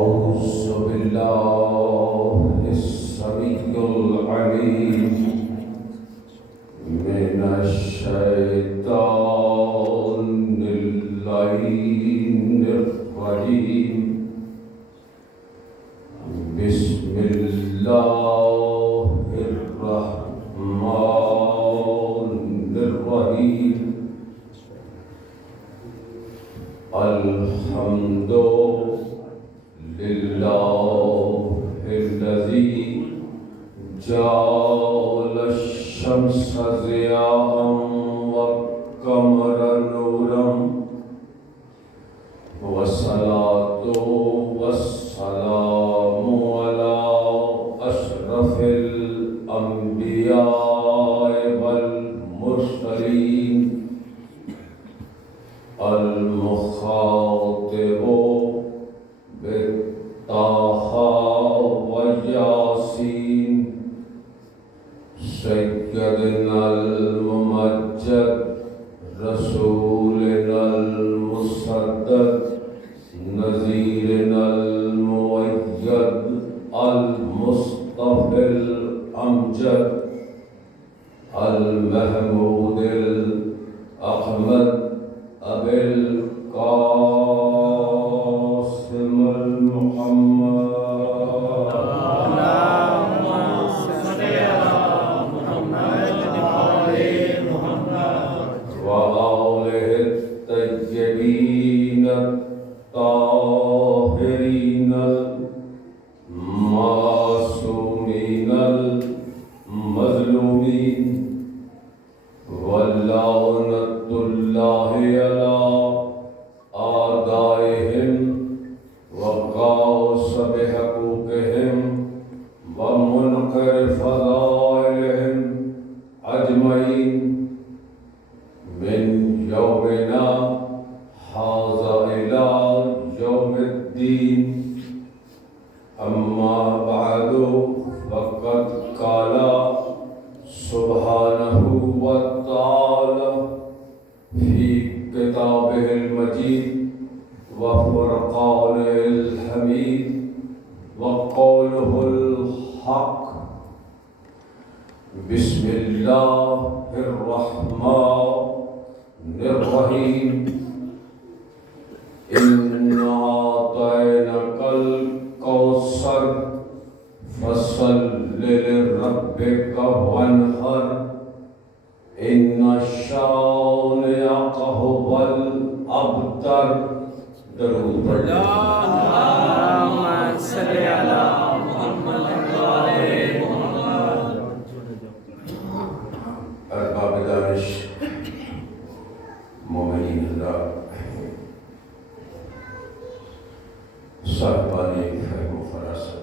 أعوذ بالله السميع العليم من الشيطان اللعين الرجيم بسم الله الرحمن الرحيم الحمد لله الذي جعل الشمس ضياء والقمر نورا والصلاة والسلام على أشرف الأنبياء والمرسلين المخاطب طه وياسين سيدنا الممجد رسولنا المصدق نذيرنا المؤيد المصطفى الأمجد المحمود الأحمد أبي القاسم المحمد اللهم صل على محمد وآل محمد وآله الطيبين الطاهرين المعصومين المظلومين ولعنة الله على أعدائهم وغاصب حقوقهم ومنكر فضائلهم أجمعين من يومنا هذا إلى يوم الدين. أما بعد فقد قال سبحانه وتعالى في كتابه المجيد وفرقانه الحميد وقوله الحق. بسم الله الرحمن الرحيم. إنا أعطيناك الكوثر فصل لربك وانحر إن شانئك هو الأبتر. درود پڑھ لیں. اللهم صل على محمد وآل محمد. ارباب دانش مومنین حضرات، صاحبان فہم و فراست،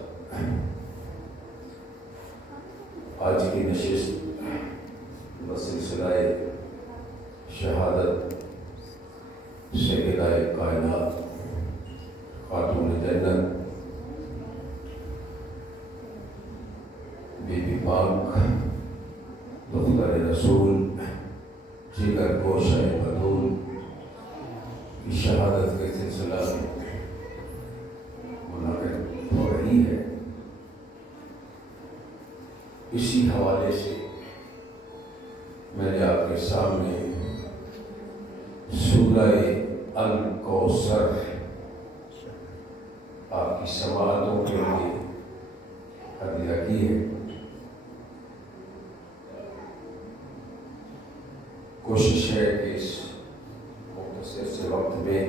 آج کی نشست بسلسلہ شہادت سیدہ کائنات خاتون جنت بی بی پاک دختر رسول جگر گوشہ بطول کی شہادت کے سلسلہ میں منعقد ہو رہی ہے. اسی حوالے سے میں نے آپ کے سامنے سورہ الکوثر آپ کی سماعتوں کے لیے ہدیہ کی ہے. کوشش ہے کہ اس مختصر سے وقت میں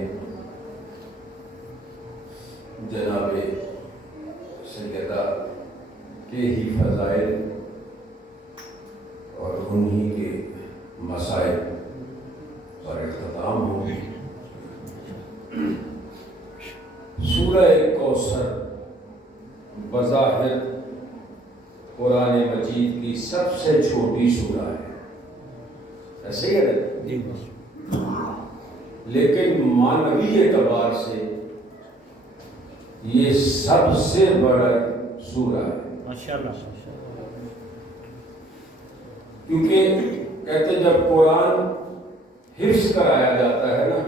جناب سیدہ کے ہی فضائل اور انہی کے مسائل پر اختتام ہو. سورہ کوثر بظاہر قرآن مجید کی سب سے چھوٹی سورہ ہے، ایسے ہی ہے، لیکن معنوی اعتبار سے یہ سب سے بڑا سورہ ہے. ماشاءاللہ. کیونکہ کہتے جب قرآن حفظ کرایا جاتا ہے نا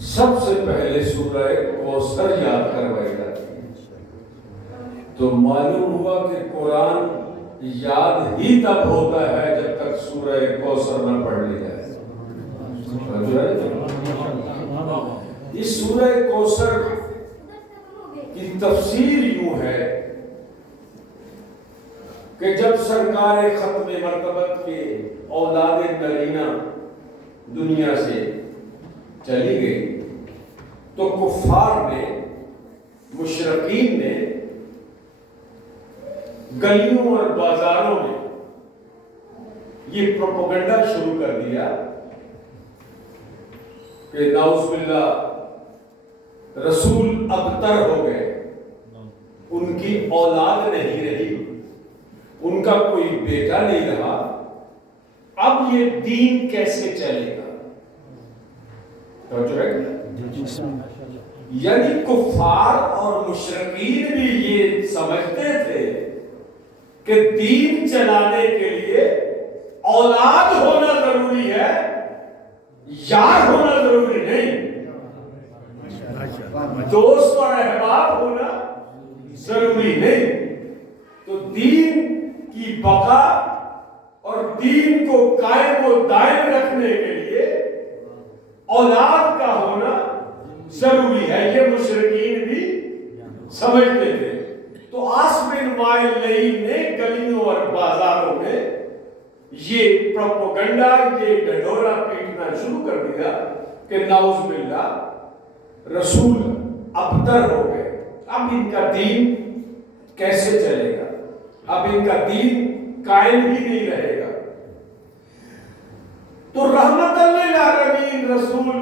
سب سے پہلے سورہ کوثر یاد کروائی جاتی ہے. تو معلوم ہوا کہ قرآن یاد ہی تب ہوتا ہے جب تک سورہ کوثر نہ پڑھ لی جائے. اس سورہ کوثر کی تفسیر یوں ہے کہ جب سرکار ختم مرتبت کے اولاد نرینہ دنیا سے چلی گئی تو کفار نے، مشرکین نے گلیوں اور بازاروں میں یہ پروپیگنڈا شروع کر دیا کہ نعوذ باللہ رسول ابتر ہو گئے، ان کی اولاد نہیں رہی، ان کا کوئی بیٹا نہیں رہا، اب یہ دین کیسے چلے گا؟ یعنی کفار اور مشرکین بھی یہ سمجھتے تھے کہ دین چلانے کے لیے اولاد ہونا ضروری ہے، یار ہونا ضروری نہیں، دوست اور احباب ہونا ضروری نہیں. تو دین کی بقا اور دین کو قائم و دائم رکھنے کے لیے اولاد کا ہونا ضروری ہے، یہ مشرکین بھی سمجھتے تھے. تو عاص بن وائل لعین نے گلیوں اور بازاروں میں یہ پروپیگنڈا، یہ ڈھڈورا پیٹنا شروع کر دیا کہ نعوذ باللہ رسول ابتر ہو گئے، اب ان کا دین کیسے چلے گا، اب ان کا دین قائم ہی نہیں رہے گا. تو رحمت للعالمین رسول،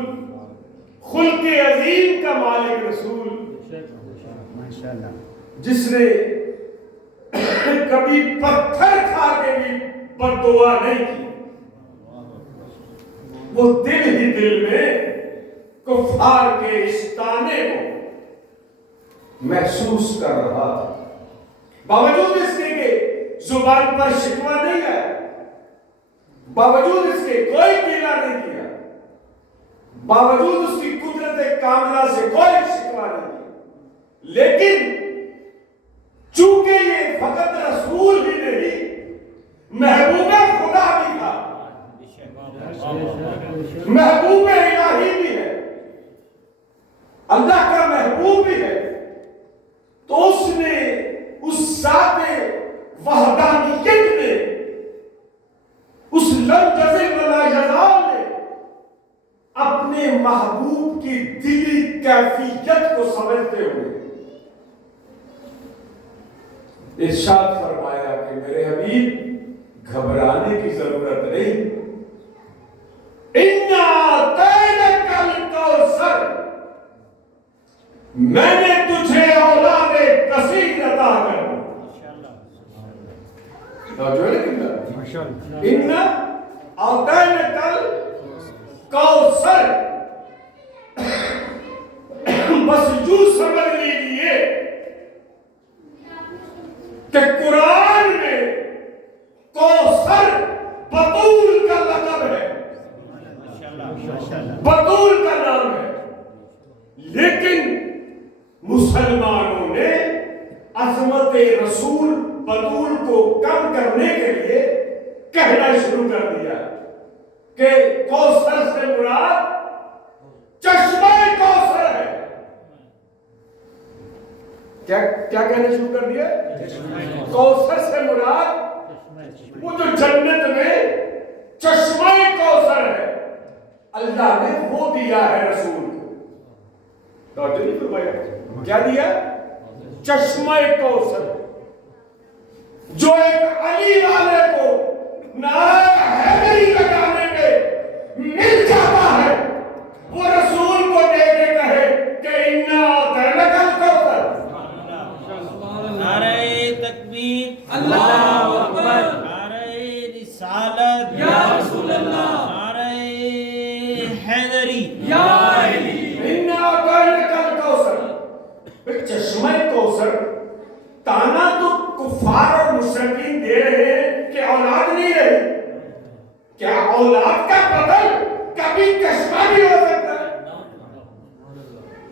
خلق عظیم کا مالک رسول، جس نے کبھی پتھر کھا کے بھی بد دعا نہیں کی، وہ دل ہی دل میں کفار کے اس طعنے کو محسوس کر رہا تھا. باوجود اس کے کہ زبان پر شکوہ نہیں ہے، باوجود اس کے کوئی گیلا نہیں کیا، باوجود اس کی قدرت کاملہ سے کوئی شکوہ نہیں کیا، لیکن چونکہ یہ فقط رسول ہی نہیں، محبوب خدا بھی تھا، محبوب الہی بھی ہے، اللہ کا محبوب بھی ہے، تو اس نے اس ذات وحدانیت نے، اس لم یزل ولا یزال نے اپنے محبوب کی دلی کیفیت کو سمجھتے ہوئے ارشاد فرمایا کہ میرے حبیب گھبرانے کی ضرورت نہیں، اِنَّا أَعْطَيْنَاكَ الْكَوْثَرَ، میں نے تجھے اولاد کثیر عطا کر دی. اِنَّا أَعْطَيْنَاكَ الْكَوْثَرَ، بس یوں سمجھ لیجیے کہ قرآن میں کوثر بطول کا لقب ہے، بطول کا نام ہے، لیکن مسلمانوں نے عظمت رسول بطول کو کم کرنے کے لیے کہنا شروع کر دیا کہ کوثر سے مراد چشمہ کوثر ہے. کیا کہنا شروع کر دیا؟ کوثر سے مراد وہ جو جنت میں چشمہ کوثر ہے، اللہ نے وہ دیا ہے رسول کو. ڈاکٹر نہیں فرمایا کیا دیا؟ چشمہ کوثر، جو ایک علی والے کو نعرہ حیدری لگانے پہ مل جاتا ہے، وہ رسول کو دے کے کہے کہ اِنَّا أَعْطَيْنَاكَ الْكَوْثَرَ. نعرہ تکبیر، اللہ اکبر، نعرہ رسالت، یا رسول اللہ، نعرہ حیدری، یا علی. اِنَّا أَعْطَيْنَاكَ الْكَوْثَرَ. چشمہ کوثر تانا تو کفار اور مشرکین دے رہے ہیں کہ اولاد نہیں رہی. کیا اولاد کا بدل کبھی چشمہ بھی ہو سکتا ہے؟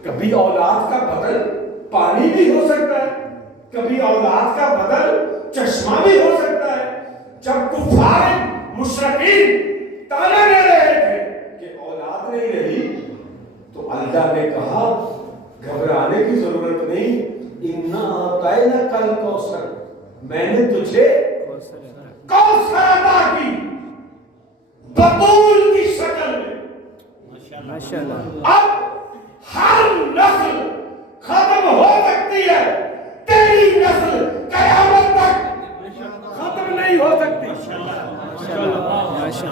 کبھی اولاد کا بدل پانی بھی ہو سکتا ہے، کبھی اولاد کا بدل چشمہ بھی ہو سکتا ہے۔ جب کفار مشرکین تانا دے رہے تھے کہ اولاد نہیں رہی، تو اللہ نے کہا گھبرانے کی ضرورت نہیں، اِنَّا أَعْطَيْنَاكَ الْكَوْثَرَ، میں نے تجھے کوثر عطا کی بطول کی شکل میں۔ ماشاءاللہ۔ اب ہر نسل ختم ہو سکتی ہے، تیری نسل قیامت تک ختم نہیں ہو سکتی۔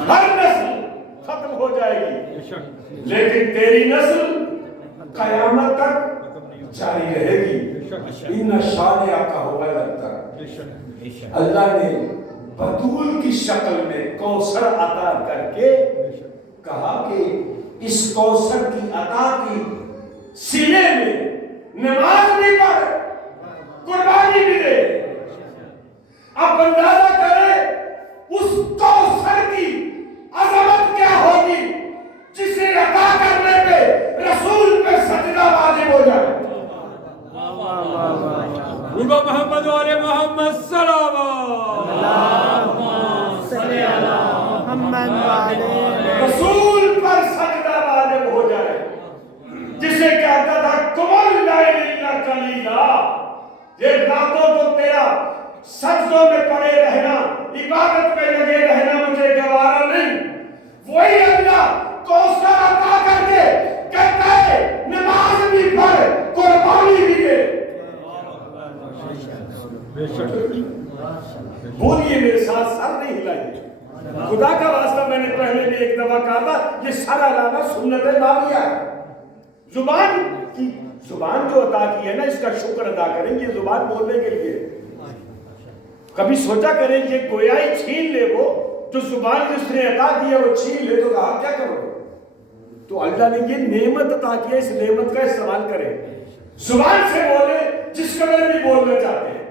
ہر نسل ختم ہو جائے گی، لیکن تیری نسل قیامت تک جاری رہے گی۔ ان شانئک هو الابتر، اللہ نے بطول کی شکل میں کوثر عطا کر کے کہا کہ اس کوثر کی عطا کی سلے میں نماز بھی پڑھ، قربانی بھی دے۔ اب اندازہ کرے اس کوثر کی عظمت کیا ہوگی جسے عطا کرنے پہ رسول پہ سجدہ واجب ہو جائے۔ ربا محمد والے محمد سلام رسول پر سجدہ واجب ہو جائے، جسے کہتا تھا قُمِ اللَّيْلِ إِلَّا قَلِيلًا، یہ راتوں کو تیرا سجدوں میں پڑے رہنا، عبادت میں لگے رہنا مجھے گوارا نہیں۔ وہی اللہ کوثر عطا کر کے کہتا ہے نماز بھی پڑھ، قربانی بھی دے۔ بولیے میرے ساتھ، سر نہیں ہلائیے، خدا کا واسطہ میں نے پہلے بھی ایک دفعہ کہا تھا، یہ سر ہلانا سنت باغیہ ہے۔ زبان جو عطا کی ہے نا، اس کا شکر ادا کریں، یہ زبان بولنے کے لیے۔ کبھی سوچا کریں یہ گویا ہی چھین لے، وہ جو زبان جس نے عطا کی ہے وہ چھین لے تو کہا کیا کرو گے؟ تو اللہ نے یہ نعمت عطا کی ہے، اس نعمت کا استعمال کریں، زبان سے بولے جس قدر بھی بولنا چاہتے ہیں۔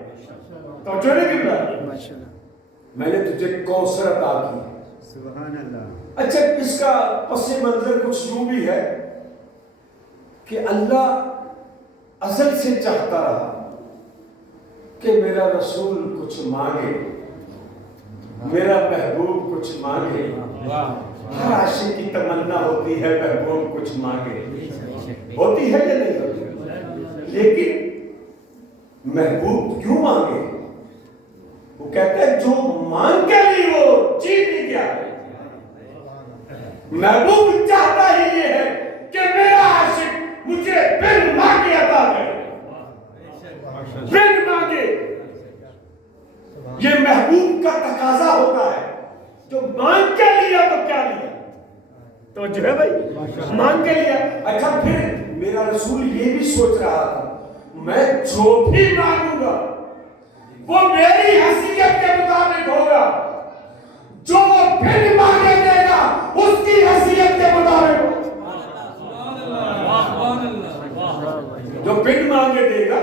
توجہ نہیں کر رہا، میں نے تجھے کوثر عطا کی۔ سبحان اللہ۔ اچھا، اس کا پس منظر کچھ یوں بھی ہے کہ اللہ ازل سے چاہتا رہا کہ میرا رسول کچھ مانگے، میرا محبوب کچھ مانگے۔ ہر عاشق کی تمنا ہوتی ہے محبوب کچھ مانگے، ہوتی ہے یا نہیں ہوتی؟ لیکن محبوب کیوں مانگے؟ وہ کہتے ہیں جو مانگ کے لی وہ چیز نہیں کیا ہے۔ محبوب چاہتا ہی یہ ہے کہ میرا عاشق مجھے بن مانگے عطا کرے، بن مانگے۔ یہ محبوب کا تقاضا ہوتا ہے، جو مانگ کے لیا تو کیا لیا؟ تو جو ہے بھائی مانگ کے لیا۔ اچھا، پھر میرا رسول یہ بھی سوچ رہا تھا میں جو بھی مانگوں گا وہ میری حیثیت کے مطابق ہوگا، جو وہ بن مانگے دے گا اس کی حیثیت کے مطابق ہوگا، جو بن مانگے دے گا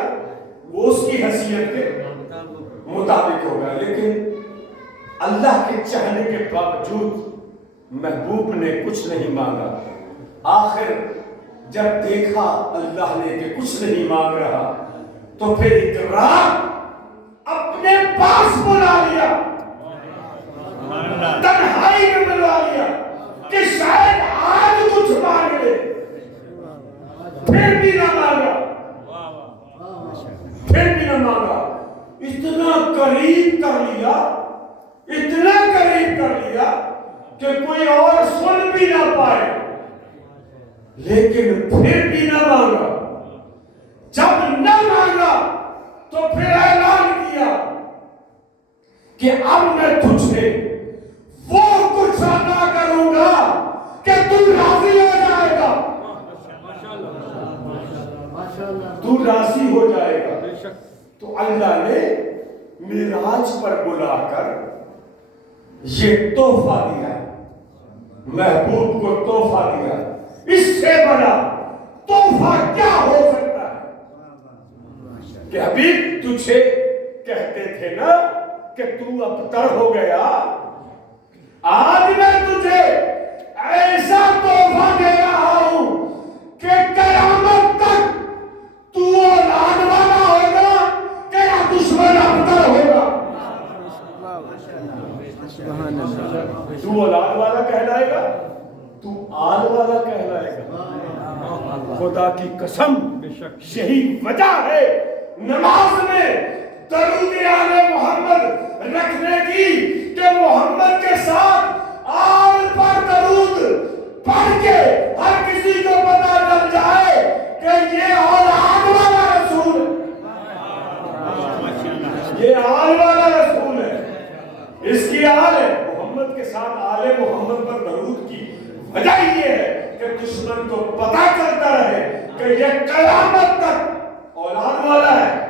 وہ اس کی حیثیت کے مطابق ہوگا۔ لیکن اللہ کے چاہنے کے باوجود محبوب نے کچھ نہیں مانگا۔ آخر جب دیکھا اللہ نے کہ کچھ نہیں مانگ رہا تو پھر اقرار اپنے پاس بلا لیا، تنہائی میں بلا لیا کہ شاید آج کچھ مانگ لے، پھر بھی نہ مانگا، پھر بھی نہ مانگا۔ اتنا قریب کر لیا، اتنا قریب کر لیا کہ کوئی اور سن بھی نہ پائے، لیکن پھر بھی نہ مانگا۔ جب نہ مانگا تو پھر اعلان کیا کہ اب میں تجھے وہ کچھ عطا کروں گا کہ تو راضی ہو جائے گا، تو راضی ہو جائے گا۔ تو اللہ نے معراج پر بلا کر یہ تحفہ دیا، محبوب کو تحفہ دیا۔ اس سے بڑا تحفہ کیا ہو سکتا ہے کہ حبیب تجھے کہتے تھے نا کہ تو ابتر ہو گیا، آج میں تجھے ایسا تحفہ دے رہا ہوں کہ قیامت تک کی قسم یہی وجہ ہے نماز میں درود آل محمد رکھنے کی کہ محمد کے ساتھ آل پر درود پڑھ کے ہر کسی کو پتہ چل جائے کہ یہ اولاد والا رسول ہے، یہ آل والا رسول ہے، اس کی آل ہے۔ محمد کے ساتھ آل محمد پر درود کی وجہ یہ ہے کہ دشمن کو پتہ چلتا رہے کہ یہ قیامت تک اولاد والا ہے،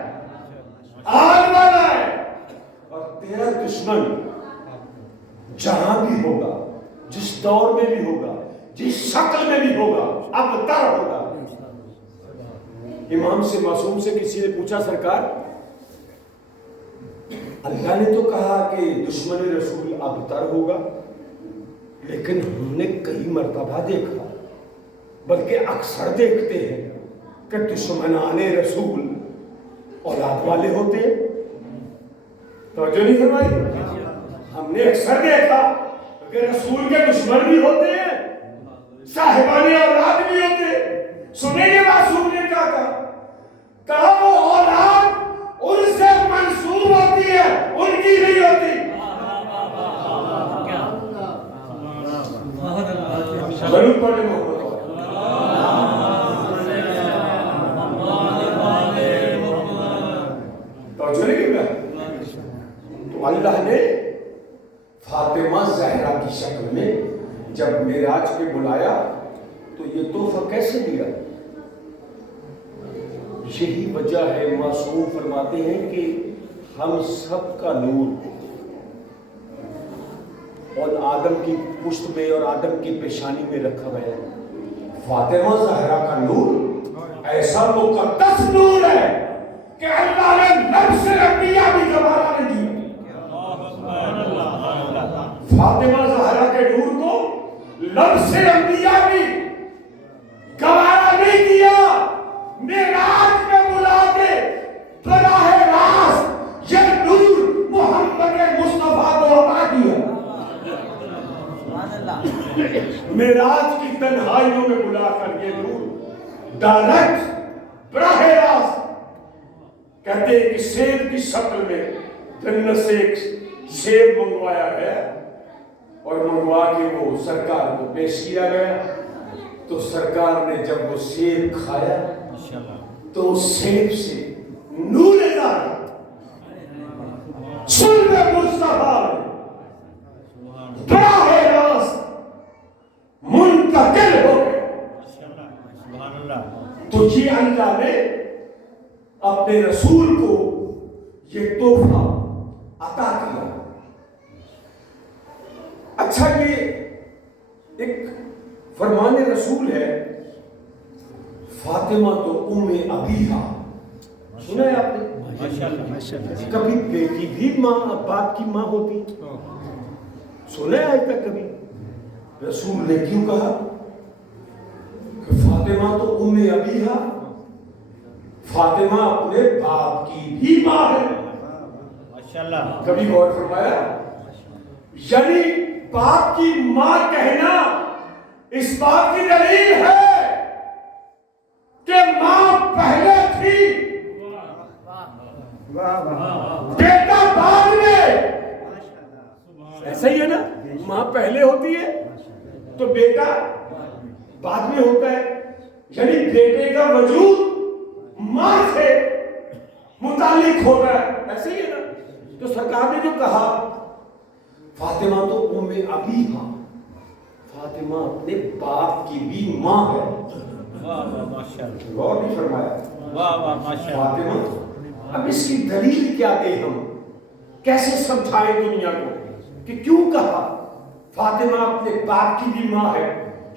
آل والا ہے، اور تیرا دشمن جہاں بھی ہوگا، جس دور میں بھی ہوگا، جس شکل میں بھی ہوگا، ابتر ہوگا۔ امام سے معصوم سے کسی نے پوچھا سرکار اللہ نے تو کہا کہ دشمن رسول ابتر ہوگا، لیکن ہم نے کئی مرتبہ دیکھا بلکہ اکثر دیکھتے ہیں کہ دشمنان رسول اولاد والے ہوتے ہیں۔ توجہ نہیں فرمائی؟ ہم نے اکثر دیکھا کہ رسول کے دشمن بھی ہوتے ہیں، صاحبان اولاد بھی ہوتے ہیں۔ سنیں گے معصوم نے کیا کہا وہ اولاد ان سے منسوب ہوتی ہے، ان کی نہیں ہوتی۔ ضرور پڑھیں محمد توجہ نہیں کیا؟ تو اللہ نے فاطمہ زہرا کی شکل میں جب معراج پہ بلایا تو یہ تحفہ کیسے دیا؟ یہی وجہ ہے معصوم فرماتے ہیں کہ ہم سب کا نور اور آدم کی پشت میں اور آدم کی پیشانی میں رکھا گیا ہے۔ فاطمہ زہرا کا نور ایسا مقدس نور ہے کہ اللہ نے نفس انبیاء بھی گوارا نہیں دیا۔ فاطمہ زہرا کے نور کو نفس انبیاء بھی گوارا نہیں دیا۔ معراج میں بلا کے براہ راست یہ نور محمد مصطفیٰ کو عطا کیا۔ معراج کی تنہائیوں میں بلا کر یہ نور ڈائریکٹ براہ راست کہتے ہیں کہ سیب کی شکل میں جنت سے ایک سیب منگوایا گیا اور منگوا کے وہ سرکار کو پیش کیا گیا، تو سرکار نے جب وہ سیب کھایا تو اس سیب سے نور ظاہر صلب مصطفیٰ براہ راست منتقل ہو گئے۔ تو یہ اللہ نے اپنے رسول کو یہ تحفہ عطا کیا۔ اچھا یہ ایک فرمان رسول ہے فاطمہ تو ام ابیہا، سنا ہے آپ نے؟ کبھی بیٹی بھی ماں باپ کی ماں ہوتی؟ سنا ہے آج تک کبھی؟ رسول نے کیوں کہا کہ فاطمہ تو ام ابیہا، فاطمہ اپنے باپ کی بھی ماں ہے؟ کبھی غور فرمایا؟ یعنی باپ کی ماں کہنا اس بات کی دلیل ہے کہ ماں پہلے تھی، بیٹا بعد میں۔ ایسا ہی ہے نا، ماں پہلے ہوتی ہے تو بیٹا بعد میں ہوتا ہے، یعنی بیٹے کا وجود ماں سے متعلق ہوتا ہے۔ ایسے ہی ہے نا، تو سرکار نے جو کہا فاطمہ تو ام ابیہا، فاطمہ اپنے باپ کی بھی ماں ہے۔ غور نہیں فرمایا؟ فاطمہ، اب اس کی دلیل کیا دیں ہم، کیسے سمجھائیں دنیا کو کہ کیوں کہا فاطمہ اپنے باپ کی بھی ماں ہے؟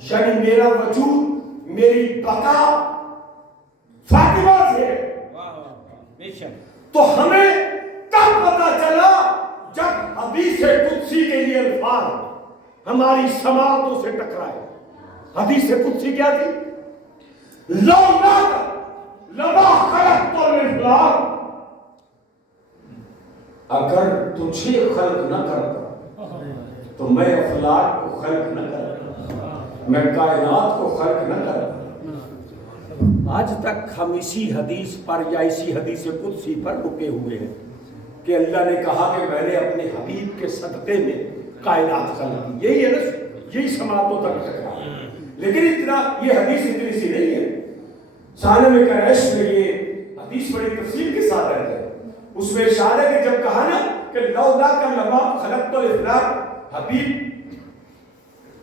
یعنی میرا وجود، میری بقا فاطمہ سے ہے۔ تو ہمیں تب پتا چلا جب حدیث قدسی کے یہ الفاظ ہماری سماعتوں سے ٹکرائے۔ حدیث قدسی کیا تھی؟ لولا لما خلقت الافلاک، اگر تجھے خلق نہ کرتا تو میں افلاک کو خلق نہ کرتا، میں کائنات کو خلق نہ کرتا۔ آج تک ہم اسی حدیث پر یا اسی حدیث قدسی پر رکے ہوئے ہیں کہ اللہ نے کہا کہ میں نے اپنے حبیب کے صدقے میں کائنات خلق کی. یہی ہے نا, یہی سماعتوں تک رکھا. لیکن اتنا یہ حدیث اتنی سی نہیں ہے. سالم قریش میں یہ حدیث بڑی تفصیل کے ساتھ ہے. اس میں اشارہ ہے کہ جب کہا نا کہ لولا کا لما خلقت الافلاک, حبیب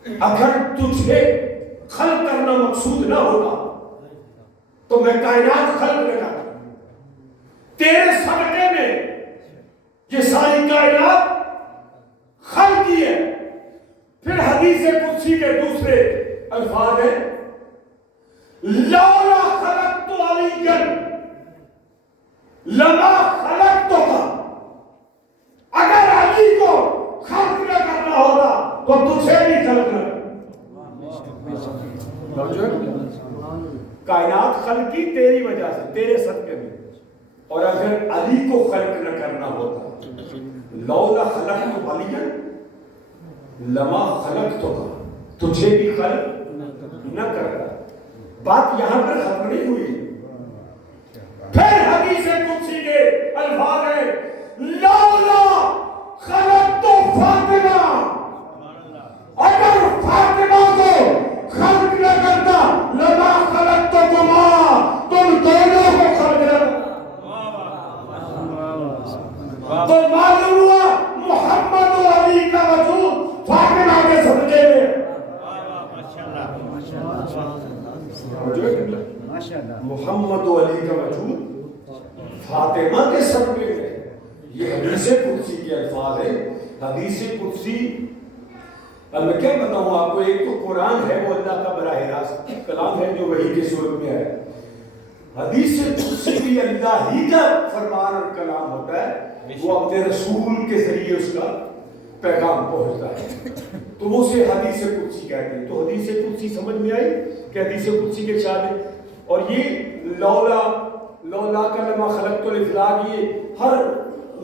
اگر تجھے خلق کرنا مقصود نہ ہوتا تو میں کائنات خلق نہ کرتا. تیرے صدقے میں یہ ساری کائنات خلق کی ہے. پھر حدیث قدسی کے دوسرے الفاظ ہیں لولا خلقت علیا لما خلقتک, اگر علی کو خلق نہ کرنا ہوتا تو تجھے بھی خلق نہ. کائنات خلق کی تیری وجہ سے, تیرے صدقے میں. اور اگر علی کو خلق نہ کرنا ہوتا, لولا خلقت علیا لما خلقتک, تجھے بھی خلق نہ کرتا. بات یہاں پر ختم نہیں ہوئی. پھر حدیث قدسی کے الفاظ ہیں لولا خلقت فاطمہ, اگر فاطمہ کو خلق نہ کرتا لما خلقتکما, تم دونوں کو خلق نہ کرتا. تو معلوم ہوا محمد و علی کا وجود فاطمہ کے صدقے میں. محمد و علی کا وجود فاطمہ کے صدقے میں. یہ حدیث قدسی کے الفاظ ہیں. حدیث قدسی اب میں کیا بتاؤں آپ کو. ایک تو قرآن ہے وہ اللہ کا براہ راست کلام ہے جو وحی کی صورت میں ہے. حدیث قدسی بھی اللہ ہی کا فرمان اور کلام ہوتا ہے. وہ اپنے رسول کے ذریعے اس کا پیغام پہنچتا ہے تو وہ اسے حدیث قدسی کہتے ہیں. تو حدیث قدسی سمجھ میں آئی کہ حدیث قدسی کے شامل. اور یہ لولا کا لما خلقت الافلاک, یہ ہر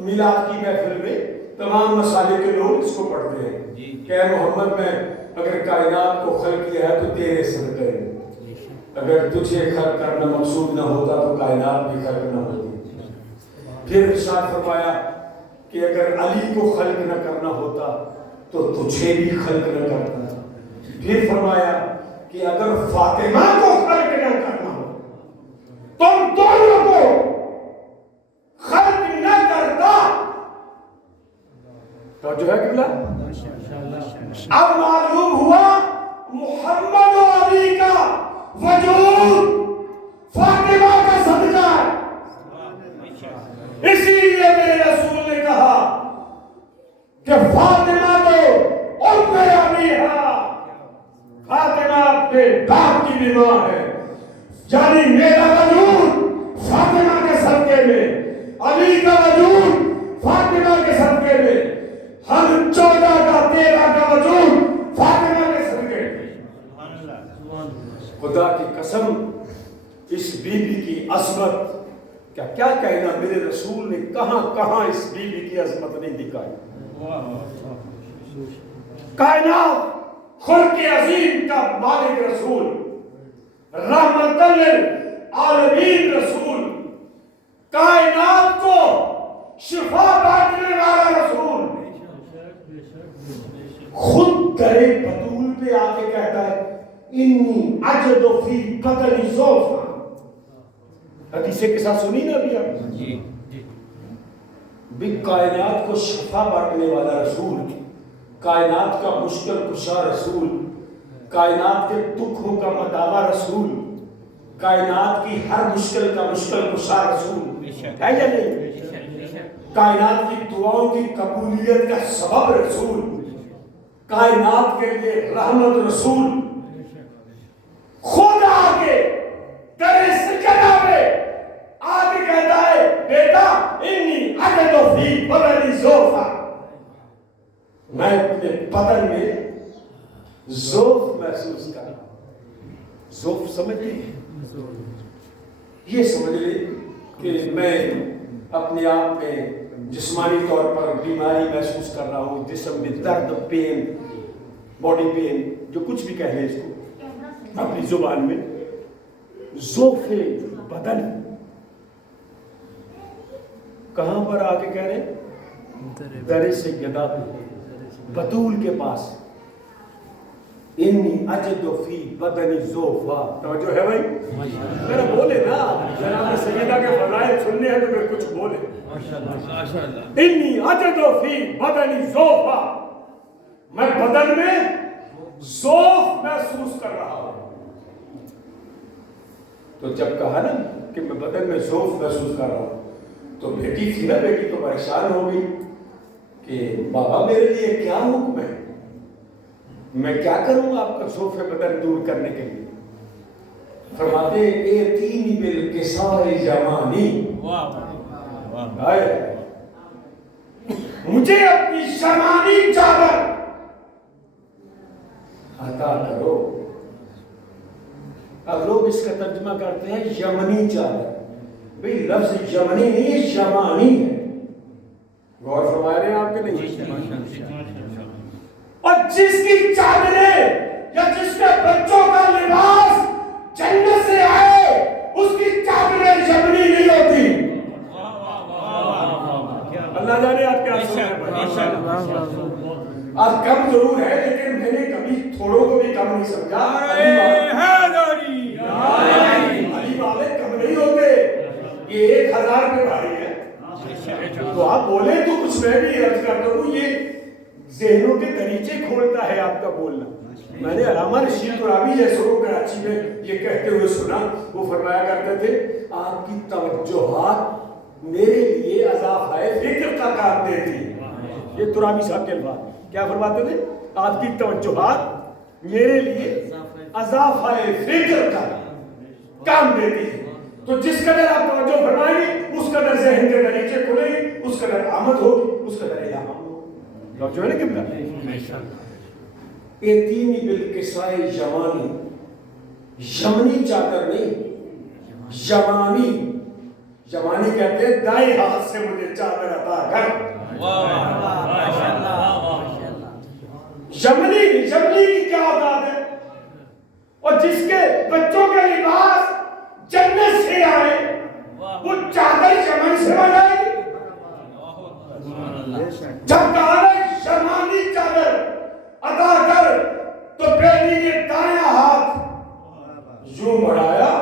میلاد کی محفل میں تمام مسالے کے لوگ اس کو پڑھتے ہیں کہ اے محمد میں اگر کائنات کو خلق کیا ہے تو تیرے صدقے میں. اگر تجھے خلق کرنا مقصود نہ ہوتا تو کائنات بھی خلق نہ ہوتی. پھر ارشاد فرمایا کہ اگر علی کو خلق نہ کرنا ہوتا تو تجھے بھی خلق نہ کرتا. پھر فرمایا کہ اگر فاطمہ کو خلق نہ کرنا ہو تم دونوں کو خلق نہ کرتا. تو جو ہے قبلہ اب معلوم ہوا محمد و علی کا وجود فاطمہ کا صدقہ ہے. اسی لیے میرے رسول نے کہا کہ فاطمہ تو ام ابیہا, فاطمہ اپنے باپ کی بھی ماں ہے. یعنی میرا وجود فاطمہ کے صدقے میں, علی کا وجود فاطمہ کے صدقے میں, ہم 14 کا 13 کا وجود فاطمہ کے صدقے میں. خدا کی قسم اس بی بی کی عظمت کیا کہنا. میرے رسول نے کہاں کہاں اس بی بی کی عظمت نہیں دکھائی. کائنات خلق عظیم کا مالک رسول, رحمت للعالمین رسول, کائنات کو شفا بانٹنے والا رسول, خود درے بطول پہ آ کے کہتا ہے انی اجد فی بدنی ضعفا. حدیث کے ساتھ سنی نا ابھی آپ. بھی کائنات کو شفا بانٹنے والا رسول, کائنات کا مشکل کشا رسول, کائنات کے دکھوں کا مداوا رسول, کائنات کی ہر مشکل کا مشکل کشا رسول ہے یا نہیں. کائنات کی دعاؤں کی قبولیت کا سبب رسول, کائنات کے لیے رحمت رسول. خود آگے درے سجدہ میں آگے کہتا ہے بیٹا انی اجد فی بدنی ضعفا, میں اپنے بدن میں ضعف محسوس کر رہا ہوں. ضعف سمجھتے ہیں, یہ سمجھ لے کہ میں اپنے آپ میں جسمانی طور پر بیماری محسوس کر رہا ہوں, جسم میں درد, پین, باڈی پین, جو کچھ بھی کہہ لیں اس کو اپنی زبان میں, ذوف بدن کہاں پر آ کے کہہ رہے ہیں؟ در سیدہ بطول کے پاس. انی اجد فی بدنی ذوفا. توجہ ہے بھائی؟ ذرا بولے نا. جناب سیدہ کے فضائل سننے ہیں تو پھر کچھ بولے. انی اجد فی بدنی ذوفا. میں بدن میں ذوف محسوس کر رہا ہوں. تو جب کہا نا کہ میں بدن میں ذوف محسوس کر رہا ہوں تو بیٹی تھی نا, بیٹی تو پریشان ہو گئی کہ بابا میرے لیے کیا حکم ہے, میں کیا کروں آپ کا ذوف بدن دور کرنے کے لیے. فرماتے ایتینی بالکساء جمانی. مجھے اپنی شمانی چادر عطا کرو. اب لوگ اس کا ترجمہ کرتے ہیں یمنی چادر. بھئی لفظ یمنی نہیں, شمانی ہے. غور فرما رہے ہیں آپ کے نہیں؟ اور جس کی چادریں یا جس کے بچوں کا لباس جنت سے آئے اس کی چادریں یمنی نہیں ہوتی. اللہ جانے آپ کیا سمجھیں. آپ کم ضرور ہے لیکن میں نے کبھی تھوڑوں کو بھی کم نہیں سمجھا. علی والے کم نہیں ہوتے, یہ 1000 پہ بھاری ہے. تو آپ بولیں تو کچھ میں بھی عرض کرتا ہوں, یہ ذہنوں کے دریچے کھولتا ہے آپ کا بولنا. میں نے علامہ رشید ترابی جیسے کو کراچی میں یہ کہتے ہوئے سنا. وہ فرمایا کرتے تھے آپ کی توجہات میرے لیے اضافہ فکر کا کام دیتی. یہ ترابی صاحب کے الفاظ. کیا فرماتے تھے؟ آپ کی توجہات میرے لیے اضافہ فکر کا کام دیتی ہے. تو جس قدر آپ توجہ فرمائیں گے اس قدر ذہن کے دریچے کھلیں گے, اس قدر آمد ہوگی, اس قدر الہام ہوگا. جو ہے نا کہ ایتینی بالکساء یمانی. یمنی چادر نہیں, یمانی. یمانی کہتے ہیں دائیں ہاتھ سے مجھے چادر عطا کر. یمنی یمنی کی کیا عادت ہے؟ اور جس کے بچوں کے لباس جنت سے آئے وہ چادر یمن سے بنائے گی. جب کہا شمانی چادر عطا کر تو بیٹی نے دایاں ہاتھ یوں بڑھایا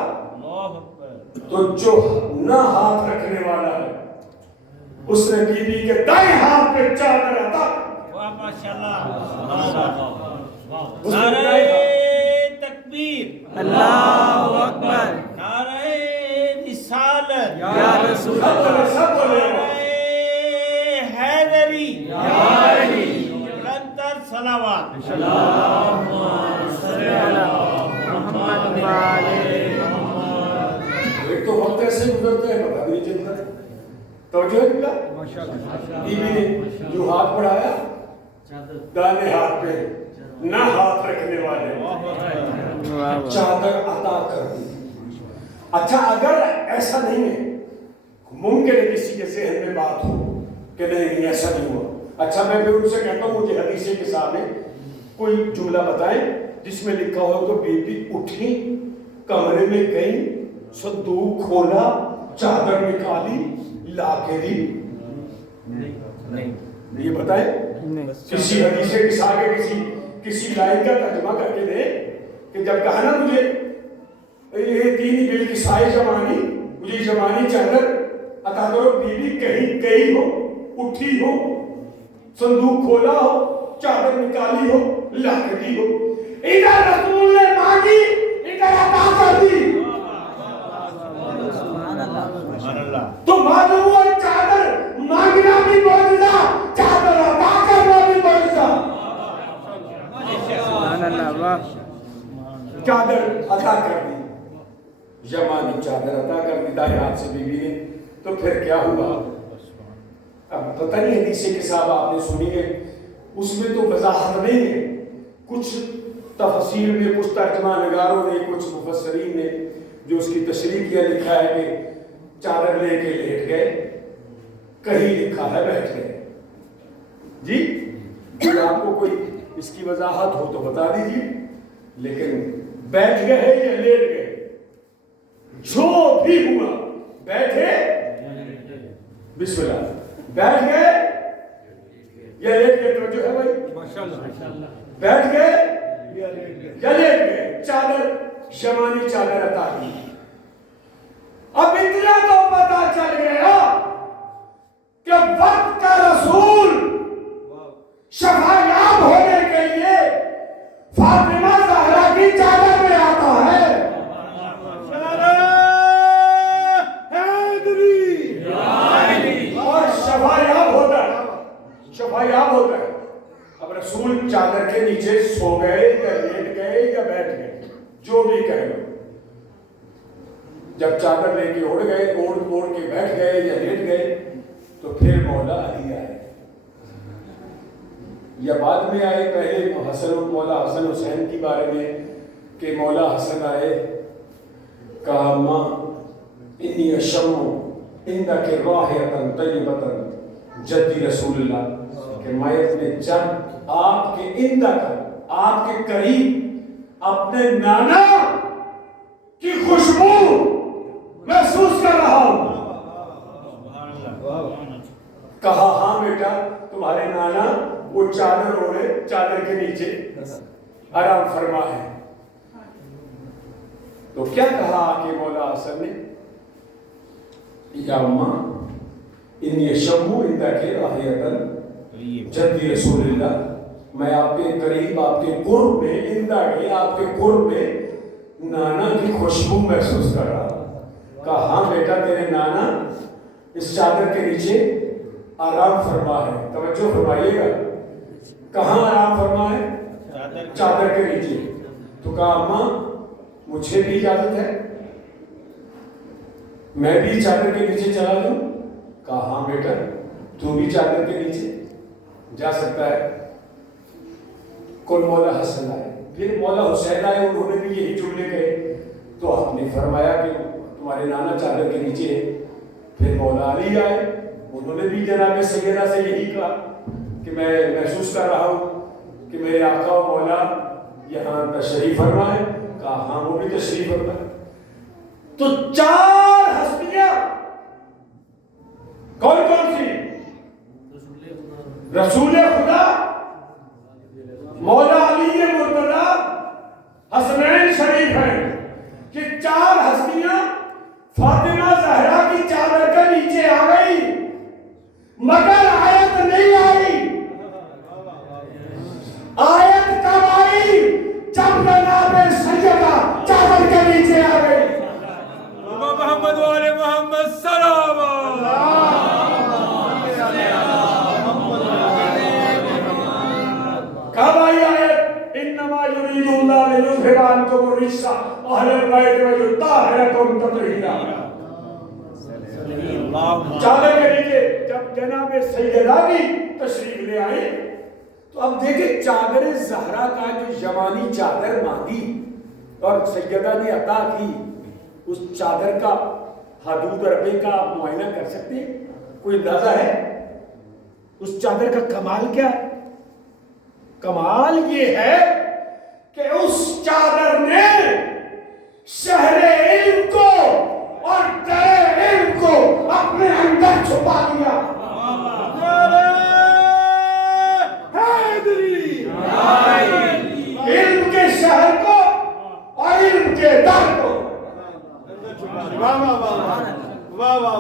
تو جو نہ ہاتھ رکھنے والا ہے اس نے بی بی کے دائیں ہاتھ پہ چادر عطا. نعرہ تکبیر, اللہ اکبر, نعرہ رسالت, یا رسول نعرہ حیدری, بلندتر صلوات. ایک تو وقت ایسے گزرتا ہے پتہ بھی نہیں چلتا. توجہ ہے کیا؟ بی بی نے جو ہاتھ بڑھایا دانے ہاتھ پہ نہ ہاتھ رکھنے والے چادر عطا کر دی. اچھا اگر ایسا نہیں ہے, ممکن ہے کسی کے ذہن میں بات ہو کہ نہیں ایسا نہیں ہوا. اچھا میں پھر ان سے کہتا ہوں مجھے حدیث کے سامنے کوئی جملہ بتائیں جس میں لکھا ہو تو بی بی اٹھی, کمرے میں گئی, صندوق کھولا, چادر نکالی, لا کے دی. یہ بتائیں کسی حدیث کے سامنے کسی لائن کا ترجمہ کر کے دے کہ جب کہا نا مجھے یہ تین بالکساء جمانی, مجھے جمانی چادر عطا کرو. بی بی کہیں گئی ہو, اٹھی ہو, صندوق کھولا ہو, چادر نکالی ہو, لا کے دی ہو. ادھر رسول نے مانگی, ادھر عطا کر دی. تو معلوم ہوا چادر مانگنا بھی معجزہ, چادر عطا کرنا بھی معجزہ. چادر عطا کر دی, یمانی چادر عطا کر دی دائیں ہاتھ سے بی بی نے. تو پھر کیا ہوا؟ اب پتہ نہیں حدیث کے صاحب آپ نے سنی ہے, اس میں تو وضاحت نہیں ہے. کچھ تفسیر میں, کچھ ترجمہ نگاروں نے, کچھ مفسرین نے جو اس کی تشریح کیا لکھا ہے کہ چادر لے کے لیٹ گئے, کہیں لکھا ہے بیٹھ گئے. جی اگر آپ کو کوئی اس کی وضاحت ہو تو بتا دیجیے, لیکن بیٹھ گئے یا لیٹ گئے بھی ہوا، بیٹھے بسم اللہ، بیٹھ گئے یا لیٹ گئے، توجہ ہے بھائی، ماشاءاللہ بیٹھ گئے یا لیٹ گئے، چادر شمانی چادر عطا کی۔ اب اتنا تو پتا چل گیا کہ وقت کا رسول شفا یاب ہونے کے لیے فاطمہ زہرا کی چادر میں آتا ہے۔ اور شفا یاب ہوتا ہے، شفا یاب ہوتا ہے۔ اب رسول چادر کے نیچے سو گئے یا لیٹ گئے یا بیٹھ گئے، جو بھی کہہ لو، جب چادر لے کے اڑ گئے، اوڑھ کے بیٹھ گئے یا لیٹ گئے، تو پھر مولا علی آئے یا بعد میں آئے؟ پہلے مولا حسن حسین کی بارے میں کہ مولا حسن آئے، کہا ماں انی اشم عندک راحۃ طیبۃ جدی رسول اللہ، کہ میں اپنے جد آپ کے اندک، آپ کے قریب اپنے نانا کی خوشبو محسوس کر رہا ہوں۔ کہا ہاں بیٹا، تمہارے نانا وہ چادر اوڑھے، چادر کے نیچے آرام فرما ہے۔ تو کیا کہا کہ مولا حسن نے؟ یا اماں انی اشم عندک راحۃ جدی رسول اللہ، میں آپ کے قریب، آپ کے قرب میں، عندک آپ کے قرب میں نانا کی خوشبو محسوس کر رہا ہوں۔ کہا ہاں بیٹا، تیرے نانا اس چادر کے نیچے آرام فرما ہے۔ توجہ فرمائیے گا، کہاں آرام فرما ہے؟ چادر کے نیچے۔ تو کہا اماں مجھے بھی اجازت ہے، میں بھی چادر کے نیچے چلا جاؤں؟ کہا ہاں بیٹا، تو بھی چادر کے نیچے جا سکتا ہے۔ کل مولا حسن آئے، پھر مولا حسین آئے، انہوں نے بھی یہی جملے کہے، تو آپ نے فرمایا کہ تمہارے نانا چادر کے نیچے ہے۔ پھر مولا علی آئے، انہوں نے بھی جناب سیدہ سے یہی کہا کہ میں محسوس کر رہا ہوں کہ میرے آقا و مولا یہاں تشریف فرما ہے۔ کہا ہاں وہ بھی تشریف فرما ہے۔ تو چار ہستیاں کون کون سی؟ رسول خدا، مولا علی مرتضیٰ، حسنین شریف ہیں، کہ چار ہستیاں فاطمہ زہرا کی چادر کے نیچے آ گئی، مگر آیت نہیں آئی۔ آیت کب آئی؟ جب جناب سیدہ چادر کے نیچے آ گئی۔ محمد والے محمد سلام۔ کب آئی آیت؟ انما یرید اللہ لیذھب عنکم الرجس اہل البیت ویطہرکم تطہیرا۔ چادر کے نیچے جب جناب سیدہ بھی تشریف لے آئے، تو اب دیکھیں چادر زہرا کا جو یمانی چادر مانگی اور سیدہ نے عطا کی، اس چادر کا حدود ربے کا آپ معائنہ کر سکتے ہیں؟ کوئی اندازہ ہے اس چادر کا کمال کیا ہے؟ کمال یہ ہے کہ اس چادر نے شہر علم کو اور در علم کو اپنے اندر چھپا دیا۔ علم کے شہر کو اور علم کے در کو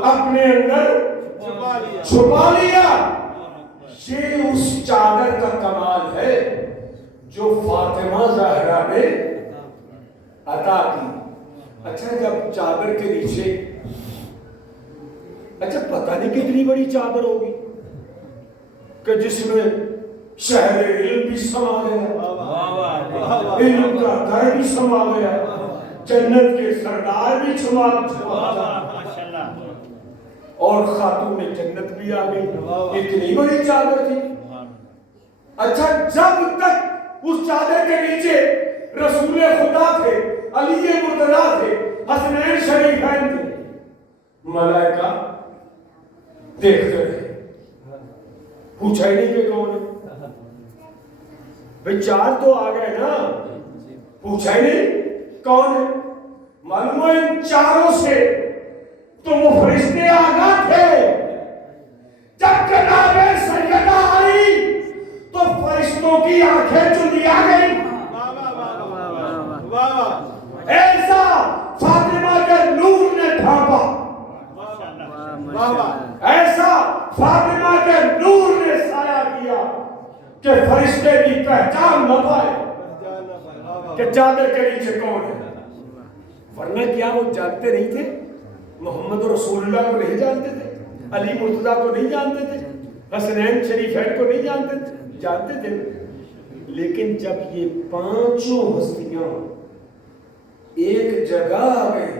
اپنے اندر چھپا لیا۔ یہ اس چادر کا کمال ہے جو فاطمہ زہرا نے عطا کی۔ اچھا جب چادر کے نیچے، اچھا پتہ نہیں کتنی بڑی چادر ہوگی کہ جس میں شہر علم بھی سما گیا، علم کا گھر بھی سما گیا، جنت کے سردار بھی چھما اور خاتون جنت بھی آ گئی۔ اتنی بڑی چادر تھی۔ اچھا جب تک اس چادر کے نیچے رسول خدا تھے، علی مرتضیٰ تھے، حسنین شریفین تھے، ملائکہ دیکھتے رہے، پوچھا ہی نہیں کہ کون ہے۔ بھئی چار تو آ گئے نا، پوچھا ہی نہیں کون ہے۔ معلوم ہے ان چاروں سے تو وہ فرشتے آگاہ تھے. جب جناب سیدہ آئی تو فرشتوں کی آنکھیں چلی آ گئی. ایسا فاطمہ کے نور نے ڈھانپا, ایسا فاطمہ کے نور نے سایہ کیا کہ فرشتے کی پہچان نہ پائے کہ چادر کے نیچے کون ہے. ورنہ کیا وہ جانتے نہیں تھے؟ محمد رسول اللہ کو نہیں جانتے تھے, علی مرتضیٰ کو نہیں جانتے تھے, حسنین شریفین کو نہیں جانتے تھے, جانتے تھے. لیکن جب یہ پانچوں ہستیاں ایک جگہ آ گئی,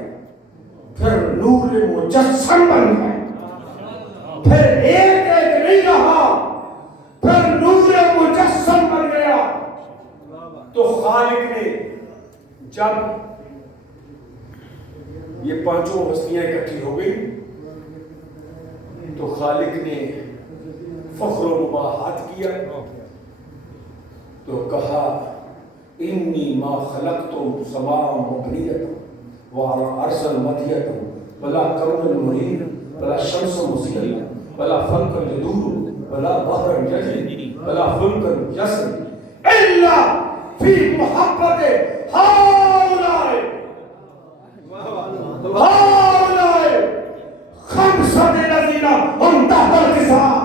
پھر نور مجسم بن گئے, پھر ایک ایک نہیں رہا, پھر نور مجسم بن گیا. تو خالق نے جب یہ پانچوں ہستیاں اکٹھی ہو گئی تو خالق نے فخر و مباحات کیا, تو کہا انی ما خلقت سماء مبنیۃ وعرشا مدیۃ ولا کون منیر ولا شمس مضیۃ ولا فلک یدور ولا بحر یجری ولا فلک یسری الا فی محبت ہؤلاء خمسة الذین هم تحت القصاء.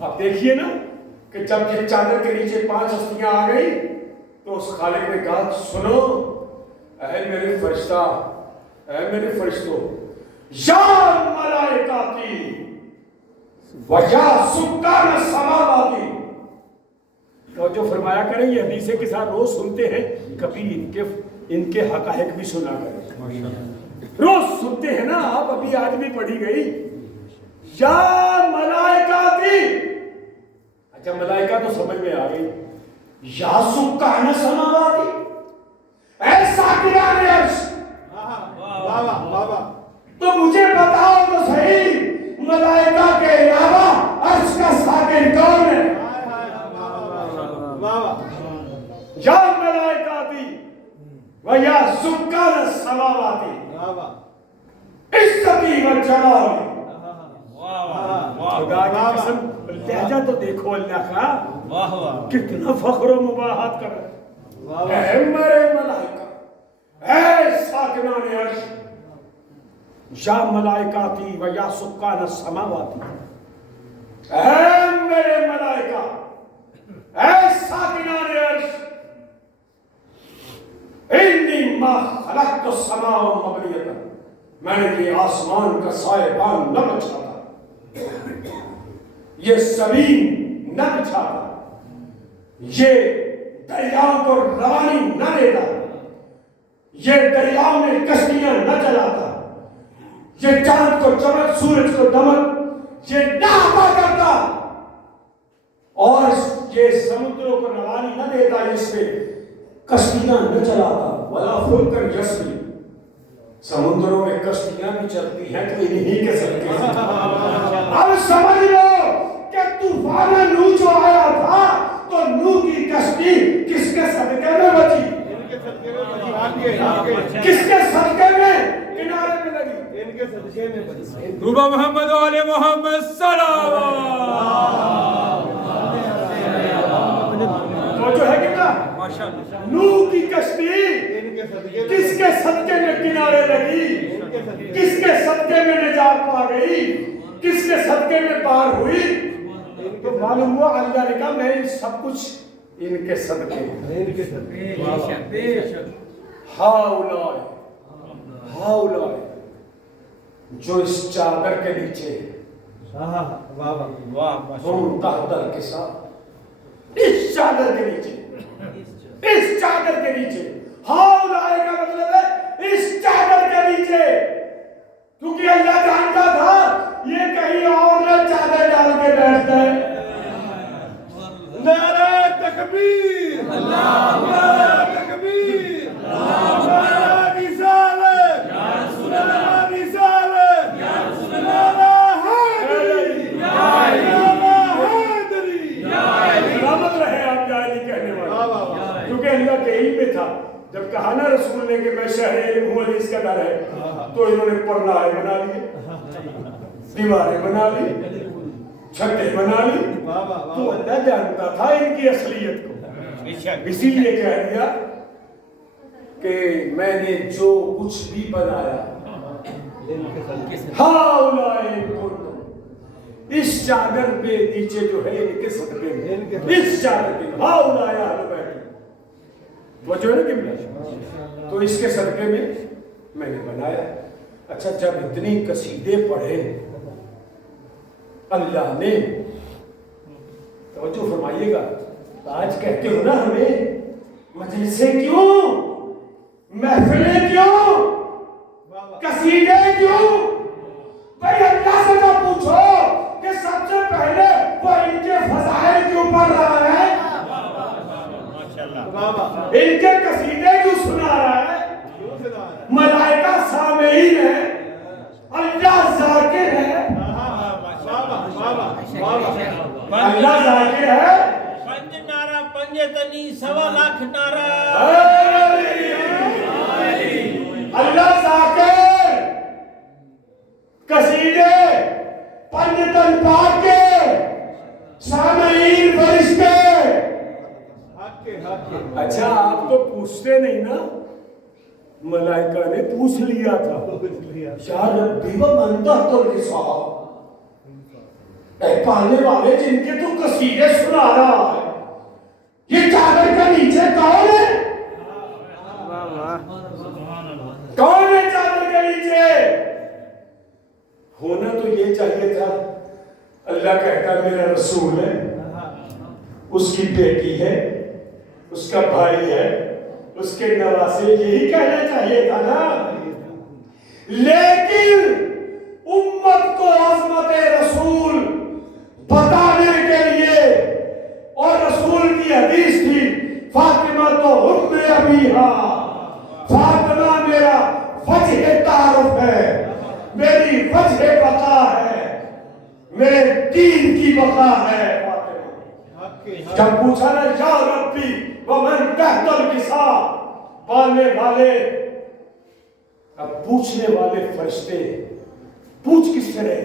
اب دیکھیے نا کہ جب یہ چادر کے نیچے پانچ ہستیاں آ گئی تو اس خالق نے کہا سنو اے میرے فرشتہ, اے میرے فرشتوں, یا ملائکاتی و یا سکان السماواتی. تو جو فرمایا کریں یہ حدیثیں کے ساتھ روز سنتے ہیں, کبھی ان کے حقائق بھی سنا کریں. روز سنتے ہیں نا آپ, ابھی آج بھی پڑھی گئی یا ملائکاتی. اچھا ملائکہ تو سمجھ میں آ گئی, یا سکان السماواتی, ایسا کیا عرش. تو مجھے بتاؤ تو صحیح ملائکہ کے علاوہ عرش کا ساکن کون ہے؟ یا ملائکاتی و یا سکان السماواتی عزتی و جلالی. خدا کی قسم لہجہ تو دیکھو اللہ کا کتنا فخر و مباحات کر رہا ہے. اے میرے ملائکہ, اے ساکنان عرش, یا ملائکاتی و یا سکان السماواتی, اے میرے ملائکہ, اے ساکنان عرش, انی ما خلقت السماء مبنیۃ, میں نے یہ آسمان کا سائبان نہ بچاتا, یہ زمین نہ بچاتا, یہ دریاؤں کو روانی نہ دیتا, یہ دریاؤں میں کشتیاں نہ چلاتا, یہ چاند کو چمک سورج کو دمک یہ نہ عطا کرتا, اور یہ سمندروں کو روانی نہ دیتا, اس میں کشتیاں نہ چلاتا. ولا فلک یسری, سمندروں میں کشتیاں بھی چلتی ہیں تو انہی کے صدقے سے. اب سمجھ لو کہ طوفان نوح جو آیا تھا تو نوح کی کشتی کس کے صدقے میں بچی؟ کس کے صدقے میں کنارے میں لگی؟ ان کے صدقے میں بچی. روبہ محمد والے محمد صلوات. تو جو ہے کتنا نوح کی کشتی کس کے صدقے میں کنارے لگی, کس کے صدقے میں نجات پا گئی, کس کے صدقے میں پار ہوئی. تو معلوم ہوا اللہ نے کہا میں سب کچھ ان کے صدقے ہاؤلائے ہاؤلائے جو اس چادر کے نیچے ہم تحت القصاء, اس چادر کے نیچے, اس چادر کے نیچے. ہاؤلائے کا مطلب ہے اس چادر کے نیچے, کیونکہ اللہ جانتا تھا یہ کہیں اور نہ چادر ڈال کے بیٹھتا ہے. نعرہ تکبیر, نعرہ تکبیر, نعرہ رسالت, نعرہ رسالت, نعرہ حیدری, نعرہ حیدری. سلامت رہے آپ جاہلی کہنے والے, کیونکہ اللہ کے علم میں تھا. جب کہا نا رسول نے کہ میں شہر علم ہوں علیہ انہوں نے پرنارے بنا لیے، دیواریں بنا لی، چھتیں بنا لی. تو اللہ جانتا تھا ان کی اصلیت کو، اسی لیے کہہ دیا کہ میں نے جو کچھ بھی بنایا ہاؤلائے کنتم، اس چادر پہ نیچے جو ہے ان کے صدقے میں، اس چادر پہ ہاؤلائے اہل بیت، وہ جو ہے نا کہ تو اس کے صدقے میں نے بنایا. اچھا جب اتنی قصیدے پڑھے اللہ نے، توجہ فرمائیے گا، آج کہتے ہو نا ہمیں مجلسیں کیوں، محفلیں کیوں، قصیدے کیوں؟ بھائی اللہ سے نہ پوچھو کہ سب سے پہلے وہ ان کے فضائل کیوں پڑھ رہا ہے، ان کے قصیدے کیوں سنا رہا ہے. ملائکہ سامعین ہے، اللہ ذاکر ہے، اللہ ذاکر ہے. پنج نعرہ پنج تنی سوا لاکھ نعرہ، اللہ ذاکر، قصیدے پنج تن پاک کے، سامعین فرشتے. اچھا آپ تو پوچھتے نہیں نا، ملائکہ نے پوچھ لیا تھا یا ربی ومن تحت الرصاد، اے پالنے والے جن کے تو قصیدے سنا رہا ہے، یہ چادر کے نیچے کون ہے؟ کون ہے چادر کے نیچے؟ ہونا تو یہ چاہیے تھا اللہ کہتا میرا رسول ہے، اس کی بیٹی ہے، اس کا بھائی ہے، اس کے نواسے، یہی کہنا چاہیے تھا نا. لیکن امت کو عظمت رسول بتانے کے لیے، اور رسول کی حدیث تھی فاطمہ تو ام ابیہا، فاطمہ میرا وجہ تعارف ہے، میری وجہ بقا ہے، میرے دین کی بقا ہے فاطمہ. جب پوچھا نا یا ربی ومن تحت الرصاد، پالنے والے، اب پوچھنے والے فرشتے پوچھ کس سے رہے؟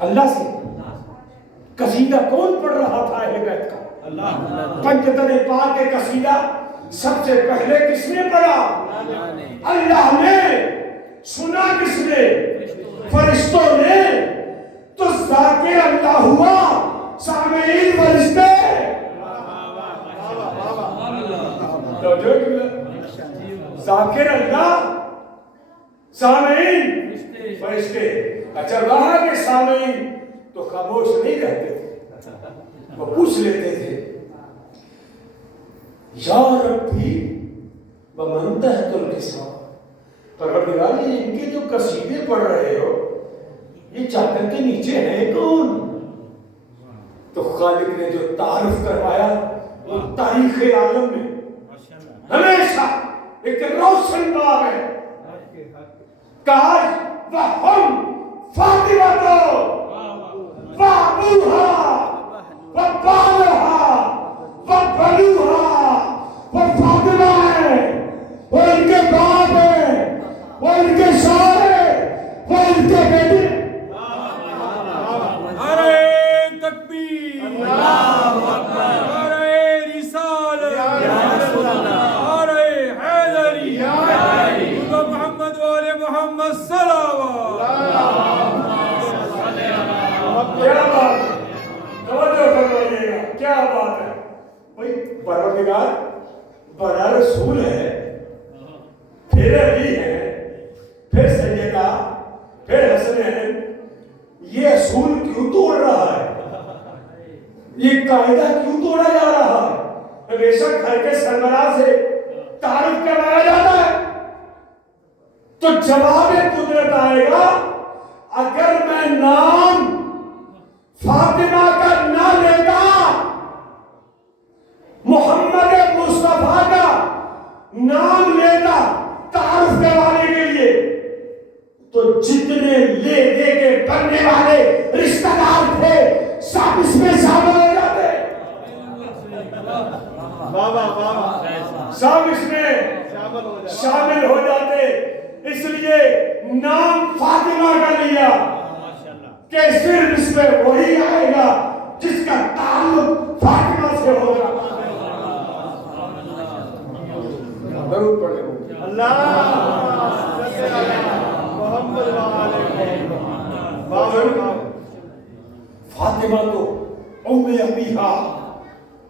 اللہ سے. قصیدہ کون پڑھ رہا تھا اہل بیت کا؟ پنجتن پاک کے قصیدہ سب سے پہلے کس نے پڑھا؟ اللہ نے. سنا کس نے؟ فرشتوں نے. تو ذاکر اللہ ہوا، سامعین فرشتے. ذاکر اللہ، سامعین فرشتے. اچھا وہاں کے سامعین تو خاموش نہیں رہتے تھے، وہ پوچھ لیتے تھے یا ربی ومن تحت الرصاد، پروردگار ان کے جو قصیدے پڑھ رہے ہو یہ چادر کے نیچے ہیں کون؟ تو خالق نے جو تعارف کروایا وہ تاریخ عالم میں ہمیشہ ایک روشن باب ہے. کاش وَهُمْ فَاطِمَةُ وَأَبُوهَا وَبَالُهَا وَبَنُوهَا. وہ فاطمہ ہے، وہ ان کے باپ ہے، وہ ان کے شوہر ہے، وہ ان کے بیٹے. نعرہ تکبیر، اللہ اکبر، نعرہ رسالت، نعرہ حیدری، محمد والے محمد صلوات. کیا بات ہے، توجہ فرمائیے گا، کیا بات ہے. بھئی پروردگار بڑا رسول ہے، پھر علی ہے، پھر سیدہ، پھر حسنین. یہ اصول کیوں توڑ رہا ہے؟ یہ قاعدہ کیوں توڑا جا رہا ہے؟ بے شک گھر کے سربراہ سے تعارف کروایا جاتا ہے تو جواب قدرت آئے گا. اگر میں نام فاطمہ کا نہ لیتا، محمد مصطفیٰ کا نام لیتا تعارف کروانے کے لیے، تو جتنے لے دے کے بننے والے رشتہ دار تھے سب اس میں شامل ہو جاتے. سب اس میں شامل ہو جاتے. نام فاطمہ کا لیا ماشاءاللہ کہ صرف اس میں وہی آئے گا جس کا تعلق فاطمہ سے ہوگا. ضرور پڑھے ہوں. اللہ محمد فاطمہ تو ام ابیہا.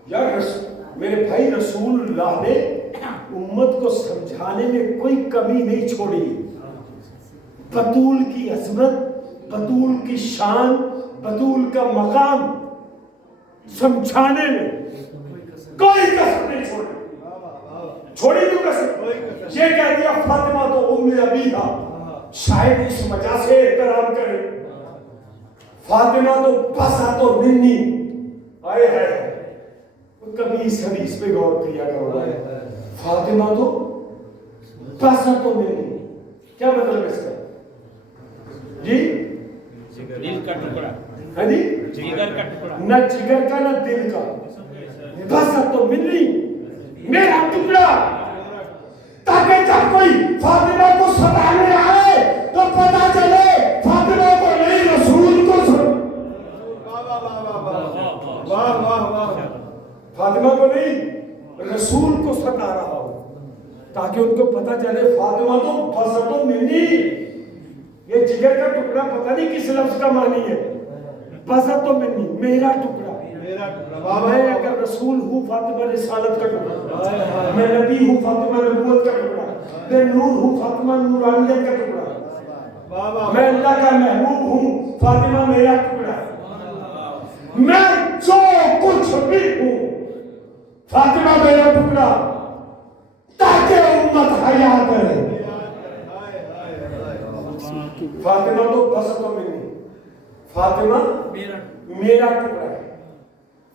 یار میرے بھائی رسول اللہ نے امت کو سمجھانے میں کوئی کمی نہیں چھوڑی. بطول کی عظمت، بطول کی شان، بطول کا مقام سمجھانے میں کوئی کسر نہیں چھوڑی. چھوڑی کیوں کسر؟ یہ کہہ دیا فاطمہ تو ام ابیہا. شاید اس وجہ سے احترام کرے. فاطمہ تو بسا تو منی. آئے ہے کبھی اس حدیث پہ غور کیا کرو. فاطمہ تو بسا تو منی، کیا مطلب اس کا؟ جی دل کا ٹکڑا، ہاں جی، جگر کا ٹکڑا، نہ جگر کا نہ دل کا. بسا تو منی، میرا ٹکڑا. تاکہ جب کوئی فاطمہ کو ستانے آئے تو پتا چلے فاطمہ کو نہیں رسول کو واہ واہ واہ. فاطمہ کو نہیں رسول کو ستا رہا ہو، تاکہ ان کو پتا چلے فاطمہ تو بسطو منی. یہ جگر کا ٹکڑا پتہ نہیں کس لفظ کا معنی ہے. بسطو منی، میرا ٹکڑا. میں اگر رسول ہوں فاطمہ رسالت کا ٹکڑا، میں نبی ہوں فاطمہ نبوت کا ٹکڑا، میں نور ہوں فاطمہ نورانیت کا ٹکڑا، میں اللہ کا محبوب ہوں فاطمہ میرا ٹکڑا. میں جو کچھ بھی ہوں فاطمہ میرا ٹکڑا، تاکہ امت حیا کرے. فاطمہ تو بسطو منی، فاطمہ میرا ٹکڑا ہے.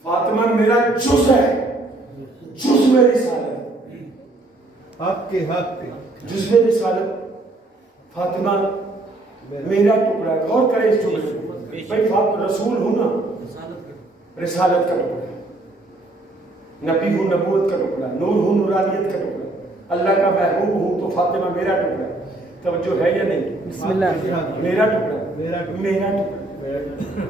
فاطمہ میرا جز ہے، جز میں رسالت، حق کے حق کے جز میں رسالت. فاطمہ میرا ٹکڑا ہے. غور کریں اس جملے میں. بھائی رسول ہوں نا، رسالت کا ٹکڑا، نبی ہوں نبوت کا ٹکڑا، نور ہوں نورانیت کا ٹکڑا، اللہ کا محبوب ہوں تو فاطمہ میرا ٹکڑا. توجہ ہے یا نہیں؟ بسم اللہ. میرا ٹکڑا، میرا ٹکڑا.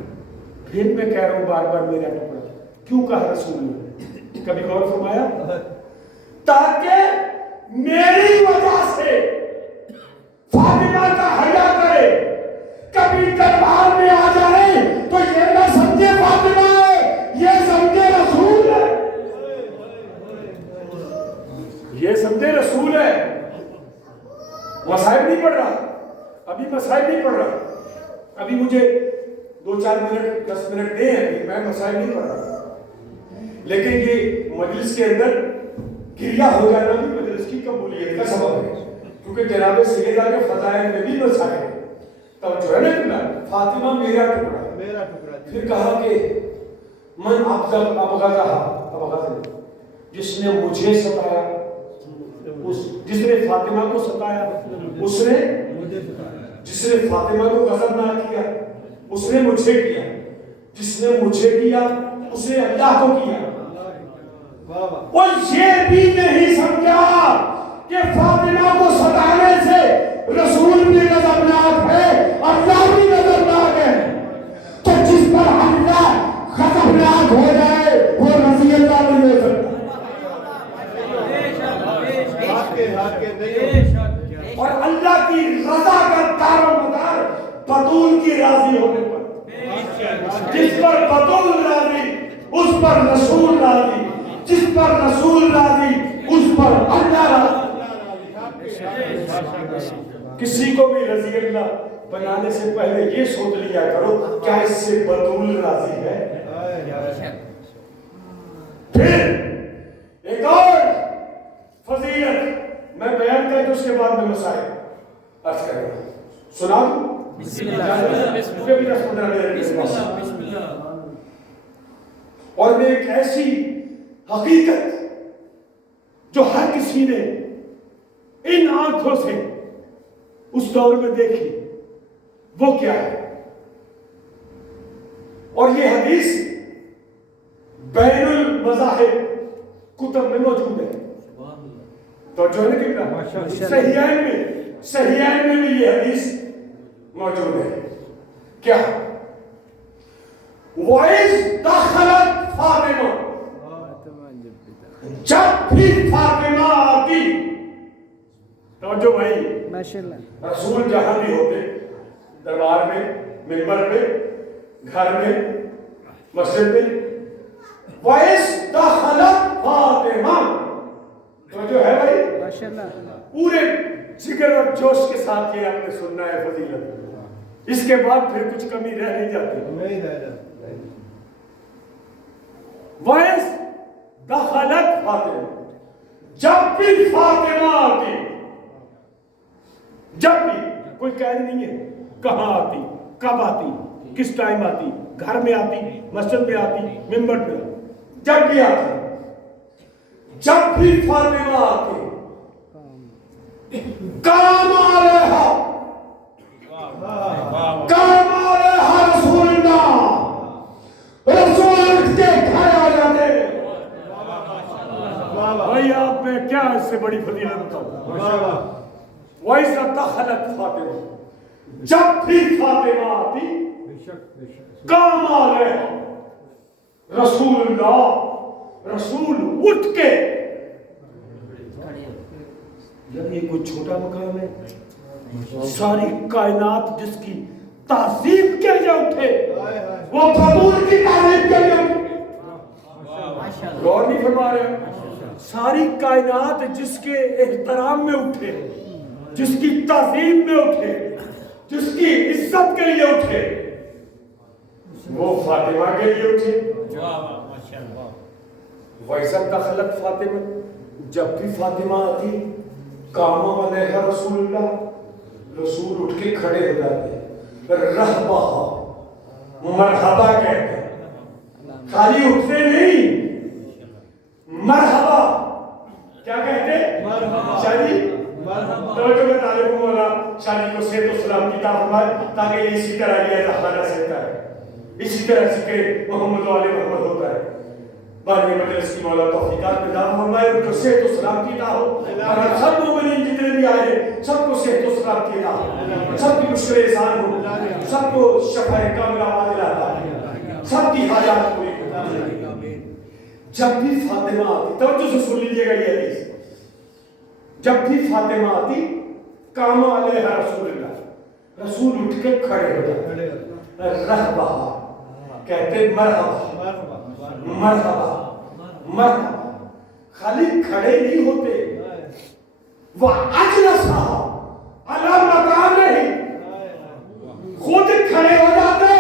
پھر میں کہہ رہا ہوں بار بار میرا ٹکڑا. کیوں کہا رسول نے؟ کبھی غور فرمایا؟ تاکہ میری وجہ سے فاطمہ کا حیا کرے. کبھی دربار میں آ جائے تو یہ نہ سمجھے فاطمہ ہے، یہ سمجھے رسول ہے. یہ سمجھے رسول ہے. مسائل نہیں پڑھ رہا ابھی، مسائل نہیں پڑھ رہا ابھی. مجھے 2-4 منٹ 10 منٹ دیں ابھی، میں مسائل نہیں پڑھ رہا. لیکن یہ مجلس کے اندر گریہ ہو جانا بھی مجلس کی قبولیت کا سبب ہے، کیونکہ جناب سیدہ کے فضائل میں بھی مسائل ہے. توجہ ہے نا؟ فاطمہ میرا ٹکڑا، میرا ٹکڑا. پھر کہا کہ من ابغضہ، جس نے مجھے ستایا، جس نے فاطمہ کو ستایا، اس نے جس نے فاطمہ کو غضب نہ کیا اس نے مجھے کیا، جس نے مجھے کیا اس نے اللہ کو کیا. اور یہ بھی نہیں سمجھا کہ فاطمہ کو ستانے سے رسول بھی غضبناک ہے، اللہ بھی غضبناک ہے. تو جس پر اللہ غضبناک ہو جائے وہ رضی اللہ نہیں ہو سکتا. اور اللہ کی رضا کا دار و مدار بطول کی راضی ہونے پر. جس پر بطول راضی اس پر رسول راضی، جس پر رسول راضی اس پر اللہ راضی. کسی کو بھی رضی اللہ بنانے سے پہلے یہ سوچ لیا کرو کیا اس سے بطول راضی ہے. پھر ایک اور فضیلت میں بیان کر کے اس کے بعد میں مسائل عرض کریں گا. سنا دوں؟ بسم اللہ. مجھے بھی 10-15 منٹ. اور میں ایک ایسی حقیقت جو ہر کسی نے ان آنکھوں سے اس دور میں دیکھی وہ کیا ہے. اور یہ حدیث بین المذاہب کتب میں موجود ہے. تو جو ہے نا صحیحین میں صحیحین میں بھی یہ حدیث موجود ہے. کیا؟ وَإِذْ دَخَلَتْ فَاطِمَةُ، جب بھی فاطمہ آتی. توجہ بھائی، ماشاءاللہ. رسول جہاں بھی ہوتے، دربار میں، منبر پہ، گھر میں، مسجد میں، وَإِذْ دَخَلَتْ فَاطِمَةُ. توجہ ہے بھائی، ماشاءاللہ. پورے جگر اور جوش کے ساتھ یہ آپ نے سننا ہے فضیلت. اس کے بعد پھر کچھ کمی رہ نہیں جاتی. نہیں رہ جاتا. وَإِذْ دَخَلَتْ فَاطِمَةُ، جب بھی فاطمہ آتی. جب بھی، کوئی قید نہیں ہے کہاں آتی، کب آتی، کس ٹائم آتی، گھر میں آتی، مسجد میں آتی، منبر پہ آتی. جب بھی آتی، جب بھی فاطمہ آتی، کام علیہا، کام علیہا رسول اللہ، رسول اٹھ کے گھر آ جاتے. بھائی آپ میں کیا اس سے بڑی فضیلت بتاؤں. وَإِذَا دَخَلَتْ فَاطِمَةُ، جب بھی فاطمہ آتی، کام علیہا رسول اللہ، رسول اٹھ کے. یعنی یہ کوئی چھوٹا مقام ہے؟ ساری کائنات جس کی تعظیم کے لیے اٹھے، وہ حضور کی تعظیم کے لیے اٹھے. غور نہیں فرما رہے. ساری کائنات جس کے احترام میں اٹھے، جس کی تعظیم میں اٹھے، جس کی عزت کے لیے اٹھے، وہ فاطمہ کے لیے اٹھے. وَإِذَا دَخَلَتْ فَاطِمَةُ، جب بھی فاطمہ آتی، قام علیہا رسول اللہ، رسول اٹھ کے کھڑے ہو جاتے. رہبہ، مرحبا کہتے ہیں. خالی اٹھتے نہیں، مرحبا کیا کہتے؟ شادی. توجہ میں طالب مولا شادی کو صحت و سلام کی فرمائے تاکہ یہ اسی طرح یہ رہنا سکتا ہے، اسی طرح ذکر محمد و آل محمد ہوتا ہے. بانی مجلس کی مولا توفیقات میں دعا فرمائے ان کو صحت و سلام کی عطا ہو، اور سب مومنین جتنے بھی آئے ہیں سب کو صحت و سلام کی عطا ہو، سب کی مشکلیں آسان ہو، سب کو شفاء کاملہ عاجلہ عطا ہو، سب کی حاجات پوری ہو. جب بھی فاطمہ آتی، توجہ سے سن لیجیے گا یہ حدیث. جب بھی فاطمہ آتی، قام علیہا رسول اللہ، رسول اٹھ کے کھڑے ہو جاتے. رہبہ کہتے مرحبا، مرحبا، مرحبا. خالی کھڑے نہیں ہوتے، وہ اجلسا علی مکانہ، خود کھڑے ہو جاتے،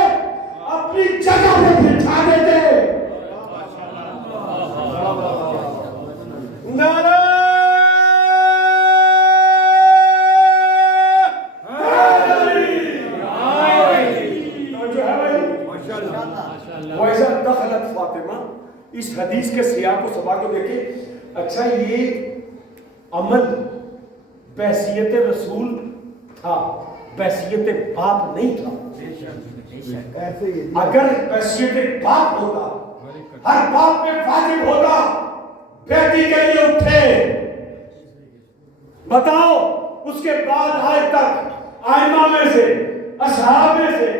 اپنی جگہ پہ بٹھا دیتے. نعرہ وَإِذَا دَخَلَتْ فَاطِمَةُ. اس حدیث کے سیاق و سباق کو دیکھیں. اچھا یہ عمل بحیثیت رسول تھا، بحیثیت باپ نہیں تھا. اگر بحیثیت باپ ہوتا، ہر باپ پہ واجب ہوتا بیٹی کے لیے اٹھے. بتاؤ اس کے بعد آج تک آئمہ میں سے، اصحاب میں سے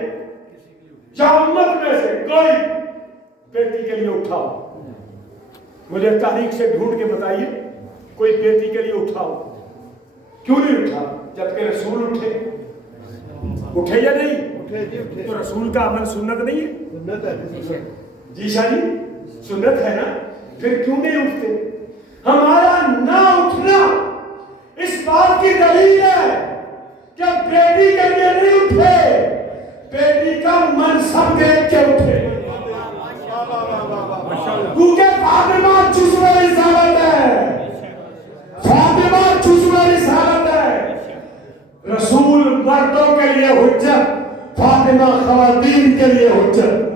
یا امت میں سے کوئی بیٹی کے لیے اٹھا ہو؟ مجھے تاریخ سے ڈھونڈ کے بتائیے کوئی بیٹی کے لیے اٹھا ہو. کیوں نہیں اٹھا؟ جبکہ رسول اٹھے. اٹھے یا نہیں؟ تو رسول کا عمل سنت نہیں ہے؟ جی شاہ جی سنت ہے نا، پھر کیوں نہیں اٹھتے؟ ہمارا نہ اٹھنا اس بات کی دلیل ہے کہ بیٹی کے لیے نہیں اٹھے، بیٹی کا منصب دیکھ کے اٹھے. کیونکہ فاطمہ جزو رسالت ہے، فاطمہ جزو رسالت ہے. رسول مردوں کے لیے حجت، فاطمہ خواتین کے لیے حجت.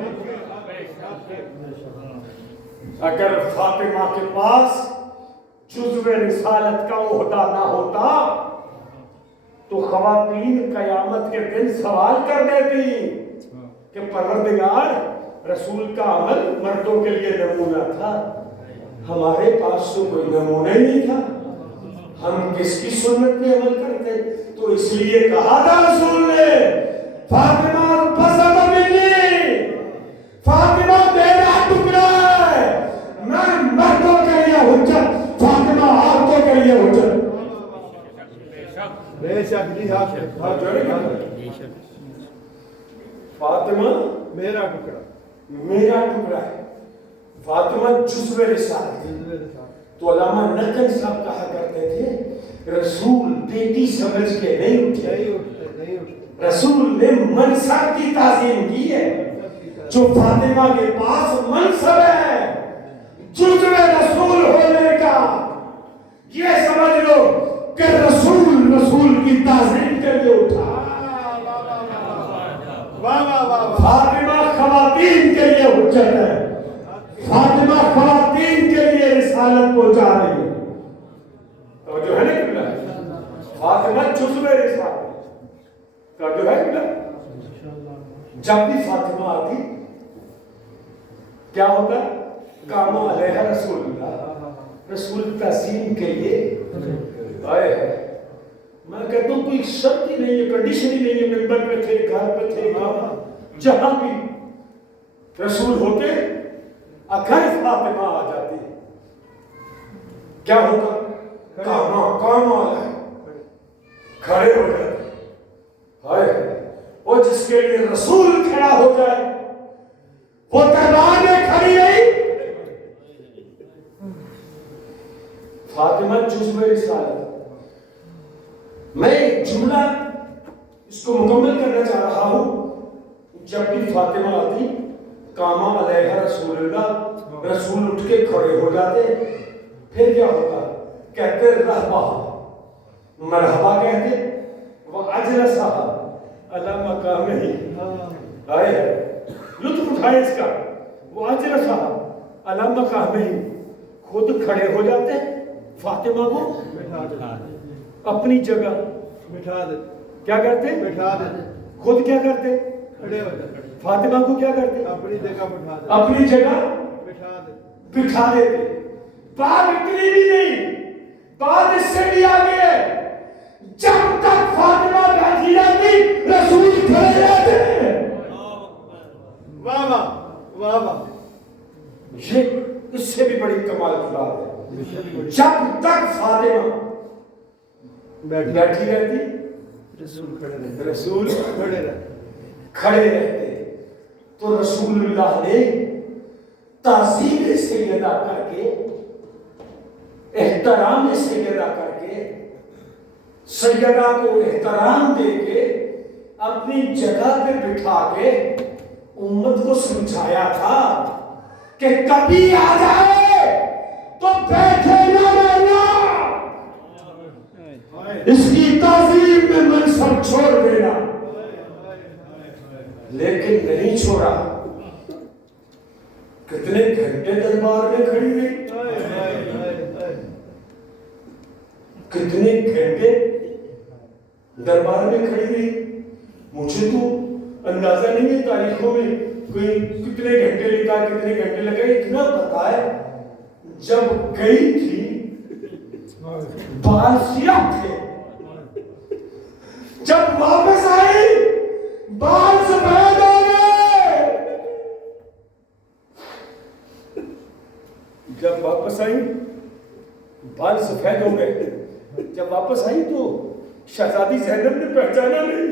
اگر فاطمہ کے پاس جزو رسالت کا عہدہ نہ ہوتا تو خواتین قیامت کے دن سوال کر دیتی کہ پروردگار رسول کا عمل مردوں کے لیے نمونہ تھا، ہمارے پاس تو کوئی نمونہ ہی نہیں تھا، ہم کس کی سنت پہ عمل کرتے؟ تو اس لیے کہا تھا رسول نے فاطمہ بسط منی، فاطمہ میرا ٹکڑا ہے، میں مردوں کے لیے حجت، فاطمہ عورتوں کے لیے حجت۔ بے شک جی حق ہے، فاطمہ میرا ٹکڑا، میرا ٹکڑا ہے، فاطمہ جزو رسالت۔ تو علامہ نقل صاحب کہا کرتے تھے رسول بیٹی سمجھ کے نہیں اٹھے، نہیں اٹھتے، رسول نے منصب کی تعظیم کی ہے۔ جو فاطمہ کے پاس منصب ہے جزو رسول ہونے کا، یہ سمجھ لو کہ رسول کی تعظیم کے لیے اٹھا۔ واہ واہ واہ واہ، فاطمہ خواتین کے لیے حجت ہے، فاطمہ خواتین کے لیے رسالت پہنچا رہی ہے۔ تو جو ہے نا قبلہ، فاطمہ جزو رسالت کا جو ہے قبلہ، جب بھی فاطمہ آتی کیا ہوتا؟ کام علیہ رسول اللہ، رسول تعظیم کے لیے آئے ہیں۔ میں کہتا ہوں کوئی شرط ہی نہیں ہے، کنڈیشن ہی نہیں ہے، ممبر پہ تھے، گھر پہ تھے، جہاں بھی رسول ہوتے اگر فاطمہ آ جاتی کیا ہوتا؟ کام والا ہے، کھڑے ہو جاتے۔ ہائے وہ جس کے لیے رسول کھڑا ہو جائے وہ دربار میں کھڑی رہی۔ فاطمہ جزو رسالت۔ میں ایک جملہ اس کو مکمل کرنا چاہ رہا ہوں۔ جب بھی فاطمہ آتی کاما علیہ رسول اللہ، رسول اٹھ کے کھڑے ہو جاتے، پھر کیا ہوتا؟ کہتے رہبا، مرحبا کہتے، وہ اجلسہ اللہ مقام ہی آئے، لطف اٹھائے اس کا، وہ اجلسہ اللہ مقام ہی، خود کھڑے ہو جاتے، فاطمہ کو اپنی جگہ بٹھا دے، کیا کرتے؟ بٹھا دے، خود کیا کرتے؟ کھڑے ہو جاتے، فاطمہ کو کیا کرتے؟ اپنی جگہ بٹھا دے، اپنی جگہ بٹھا دے، بٹھا دیتے۔ بات اتنی بھی نہیں، بات اس سے بھی آگے ہے، جب تک فاطمہ بیٹھی رہتی رسول کھڑے رہتے۔ واہ واہ واہ واہ، یہ اس سے بھی بڑی کمال کی بات ہے، جب تک فاطمہ بیٹھی رہتی رسول کھڑے رہتے، رسول کھڑے رہتے، کھڑے رہتے۔ تو رسول اللہ نے تعظیم سیدہ کر کے، احترام سیدہ کر کے، سیدہ کو احترام دے کے اپنی جگہ پہ بٹھا کے امت کو سمجھایا تھا کہ کبھی آ جائے تو بیٹھے نہ رہنا، اس کی تعظیم میں منصب چھوڑ دینا۔ لیکن نہیں چھوڑا، کتنے گھنٹے دربار میں کھڑی رہی، کتنے گھنٹے دربار میں کھڑی رہی۔ مجھے تو اندازہ نہیں ہے تاریخوں میں کوئی کتنے گھنٹے لکھا، کتنے گھنٹے لگے، اتنا پتا ہے جب گئی تھی بال سیاہ تھے، جب واپس آئی بال سفید ہو گئے، جب واپس آئی بال سفید ہو گئے، جب واپس آئی تو شہزادی زینب نے پہچانا نہیں۔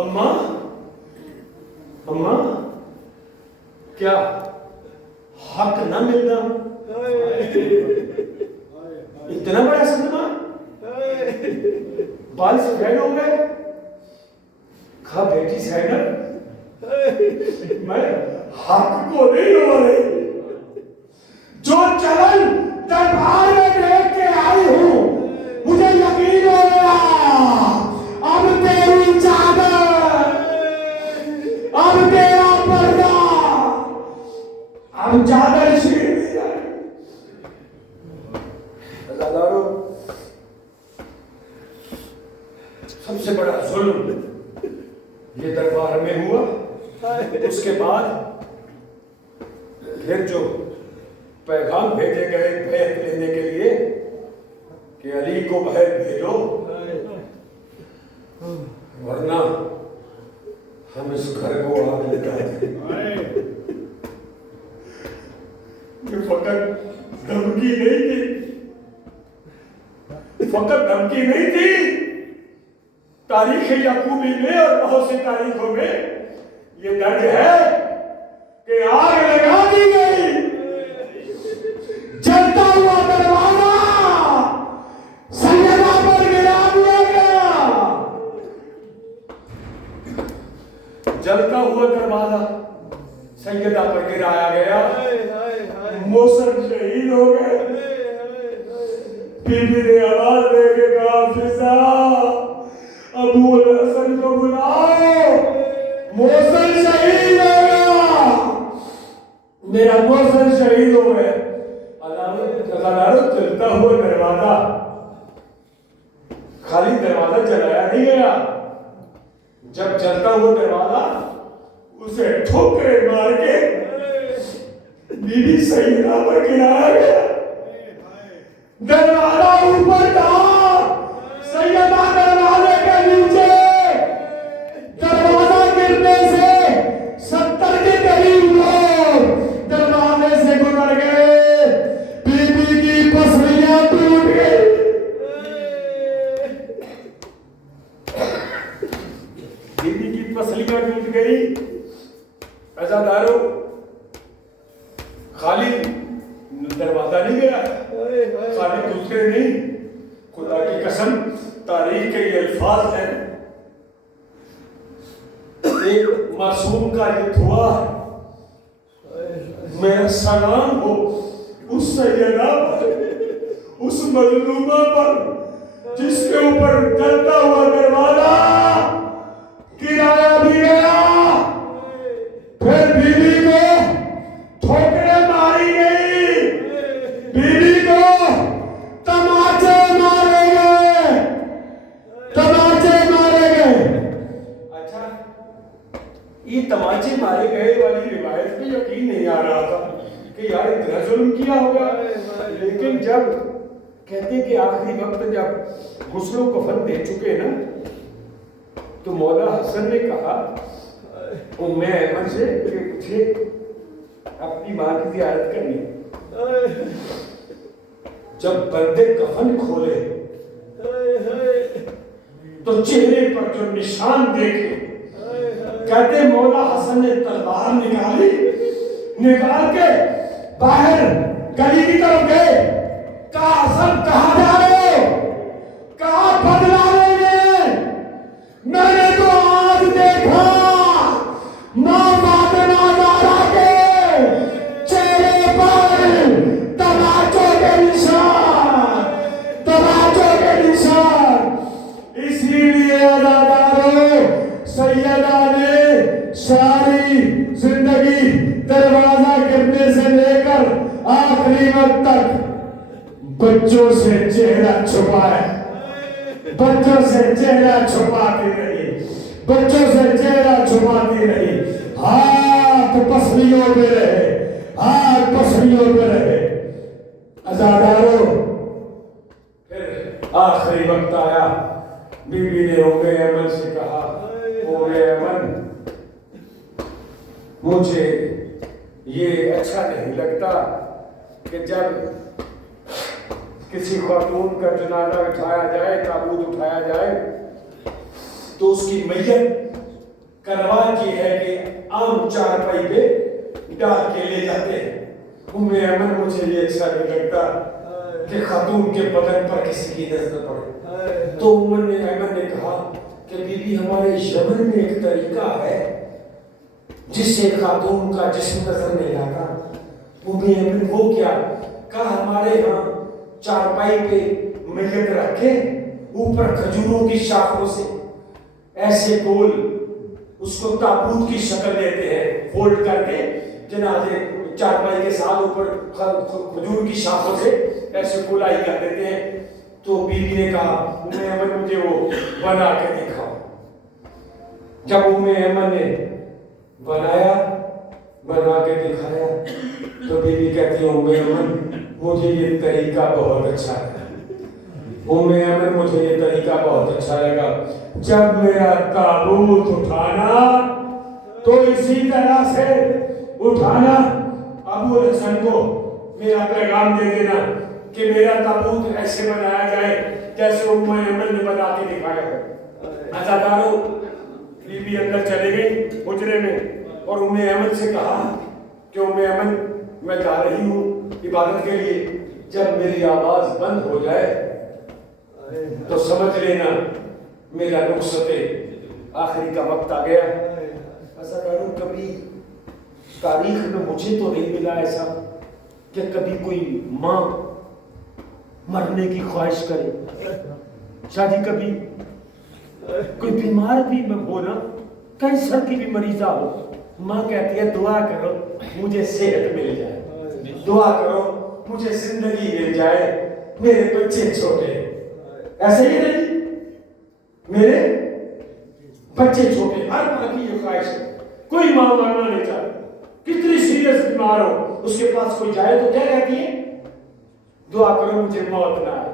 اماں اماں کیا حق نہ ملنا اتنا بڑا صدمہ؟ بال سفید ہو گئے، کہا بیٹی زینب میں حق کو نہیں رو رہی، جو چلن دربار میں دیکھ کے آئی ہوں مجھے یقین ہو گیا اب تیری چادر، اب تیرا پردہ، اب چادر چھین لی جائے۔ اللہ دارو، سب سے بڑا ظلم یہ دربار میں ہوا۔ اس کے بعد پھر جو پیغام بھیجے گئے بیعت لینے کے لیے کہ علی کو باہر بھیجو ورنہ ہم اس گھر کو آگ لگا دیں. یہ فقط دھمکی نہیں تھی، فقط دھمکی نہیں تھی. تاریخ یعقوبی میں اور بہت سی تاریخوں میں یہ درج ہے کہ آگ لگا دی گئی، جلتا ہوا دروازہ سیدہ پر گرا دیا گیا. جلتا ہوا دروازہ سیدہ پر گرایا گیا. موسم شہید ہو گئے. بی بی نے آواز دے کے کہا فضا ابو الحسن کو بلاؤ، موسم شہید ہو گیا، میرا موسم شہید ہو گیا. چلتا ہوا دروازہ خالی دروازہ چلایا نہیں گیا. جب چلتا ہوا دروازہ اسے ٹھوکرے مار کے بی بی سیدہ پر گرایا گیا. دروازہ اوپر تھا، سیدہ دروازے کے نیچے. دروازہ گرنے سے 70 کے قریب لوگ دروازے سے گزر گئے. بی بی کی پسلیاں ٹوٹ گئی. بی بی کی پسلیاں ٹوٹ گئی. عزادارو خالی دروازہ نہیں گیا، خالی دوسرے نہیں. خدا کی قسم تاریخ کے یہ الفاظ ہیں. ایک معصوم کا یہ دعا ہے، میرا سلام ہو اس سیدہ پر، اس مظلومہ پر جس کے اوپر جلتا ہوا دروازہ گرایا بھی گیا. پھر بیوی کو ٹھوکریں ماری گئی، بیوی کو تماچے مارے گئے، تماچے مارے گئے. اچھا یہ تماچے مارے گئے والی روایت پہ یقین نہیں آ رہا تھا کہ یار اتنا ظلم کیا ہوگا. لیکن جب کہتے کہ آخری وقت جب غسل و کفن دے چکے نا تو مولا حسن نے کہا ام ایمن سے کہ مجھے اپنی ماں کی زیارت کرنی. جب بندے کفن کھولے تو چہرے پر جو نشان دیکھے، کہتے مولا حسن نے تلوار نکالی، نکال کے باہر گلی کی طرف گئے. کہا حسن کہاں جا رہے ہو؟ کہا بدلا لیں گے. میں نے تو آج دیکھا ماں فاطمہ زہرا کے چہرے پر تماچوں کے نشان، تماچوں کے نشان. اسی لیے عزادارو سیدہ نے ساری زندگی دروازہ گرنے سے لے کر آخری وقت تک بچوں سے چہرہ چھپایا، بچوں سے چہرہ چھپاتی رہی، بچوں سے چہرہ چھپاتی رہی. ہاتھ پسلیوں پہ رہے، ہاتھ پسلیوں پہ رہے. عزادارو پھر آخری وقت آیا. بی بی نے ام ایمن سے کہا ام ایمن مجھے یہ اچھا نہیں لگتا کہ جب کسی خاتون کا جنازہ اٹھایا جائے، تابوت اٹھایا جائے تو اس کی میت کا رواج یہ ہے کہ عام چارپائی پہ ڈال کے لے جاتے ہیں. ام ایمن مجھے یہ اچھا نہیں لگتا کہ خاتون کے بدن پر کسی کی نظر پڑے. تو ام ایمن نے کہا کہ بی بی ہمارے یمن میں ایک طریقہ ہے جس سے خاتون کا جسم نظر نہیں آتا. ام ایمن وہ کیا؟ کہا ہمارے ہاں چارپائی پہ میت رکھ کے اوپر کھجوروں کی شاخوں سے ایسے گول اس کو تابوت کی شکل دیتے ہیں، فولڈ کر کے جنازے چارپائی کے ساتھ اوپر کھجور کی شاخوں سے ایسے گولائی کر دیتے ہیں. تو بی بی نے کہا ام ایمن مجھے وہ بنا کے دکھاؤ. جب ام ایمن نے بنایا، بنا کے دکھایا تو بی بی کہتی ہے ام ایمن مجھے یہ طریقہ بہت اچھا ہے. امن مجھے یہ طریقہ بہت اچھا لگا، جب میرا تابوت اٹھانا تو اسی طرح سے اٹھانا۔ ابو الحسن کو میرا پیغام دے دینا کہ میرا تابوت ایسے بنایا جائے جیسے امن نے بنا کے دکھایا ہے۔ عزادارو، بی بی اندر چلے گئی حجرے میں اور امن سے کہا کہ امن میں جا رہی ہوں عبادت کے لیے، جب میری آواز بند ہو جائے تو سمجھ لینا میرا رخصت آخری کا وقت آ گیا۔ ایسا کروں، کبھی تاریخ میں مجھے تو نہیں ملا ایسا کہ کبھی کوئی ماں مرنے کی خواہش کرے، شاید کبھی کوئی بیمار بھی ہو نا، کینسر کی بھی مریضہ ہو، ماں کہتی ہے دعا کرو مجھے صحت مل جائے، دعا کرو مجھے زندگی مل جائے، میرے بچے چھوٹے، ایسے ہی نہیں، میرے بچے چھوٹے، ہر ماں کی یہ خواہش ہے۔ کوئی ماں مرنا نہیں چاہتی، کتنی سیریس بیمار ہو اس کے پاس کوئی جائے تو کیا کہتی ہے؟ دعا کرو مجھے موت نہ آئے،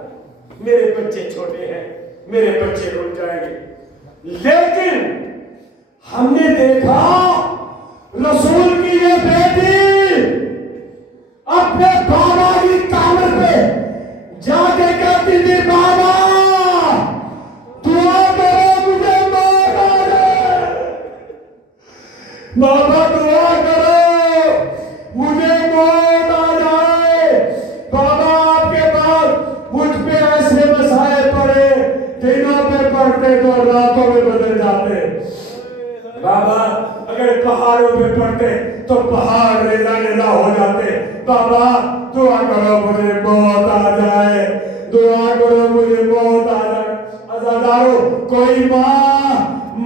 میرے بچے چھوٹے ہیں، میرے بچے رول جائیں گے۔ لیکن ہم نے دیکھا رسول کی یہ بیٹی اپنے بابا کی قبر پہ جا کے کہتی تھی بابا دعا کرو مجھے موت آ جائے، بابا دعا کرو مجھے موت آ جائے، بابا آپ کے پاس مجھ پہ ایسے مسائل پڑے دنوں پہ پڑھتے تو راتوں میں بدل جاتے، بابا اگر پہاڑوں پہ پڑھتے تو پہاڑ ریزہ ریزہ ہو جاتے، بابا دعا کرو مجھے موت آ جائے، دعا کرو مجھے موت آ جائے۔ عزادارو، کوئی ماں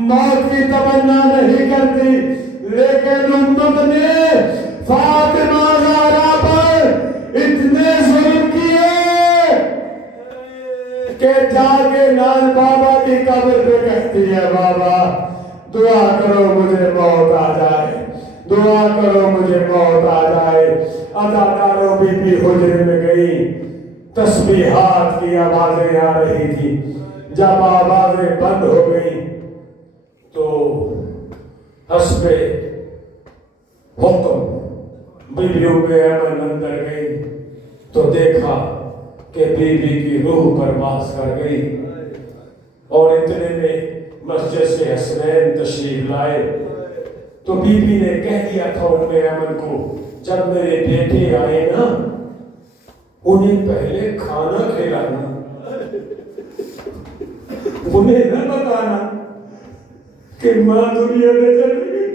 موت کی تمنا نہیں کرتی، لیکن امت نے فاطمہ زہرا پر اتنے ظلم کیے کہ جا کے لال بابا کی قبر پہ کہتی ہے بابا دعا کرو مجھے موت آ جائے، دعا کرو مجھے موت آ جائے۔ عزادارو، بی بی حجرے میں گئی، تسبیحات کی آوازیں آ رہی تھی، جب آوازیں بند ہو گئی تو حسب حکم بی بی امن اندر گئی تو دیکھا کہ بی بی کی روح پرواز کر گئی، اور اتنے میں مسجد سے حسنین تشریف لائے تو بی بی نے کہہ دیا تھا امن کو جب میرے بیٹے آئے نا انہیں پہلے کھانا کھلانا، انہیں نہ بتانا کہ ماں دنیا میں چلی گئی،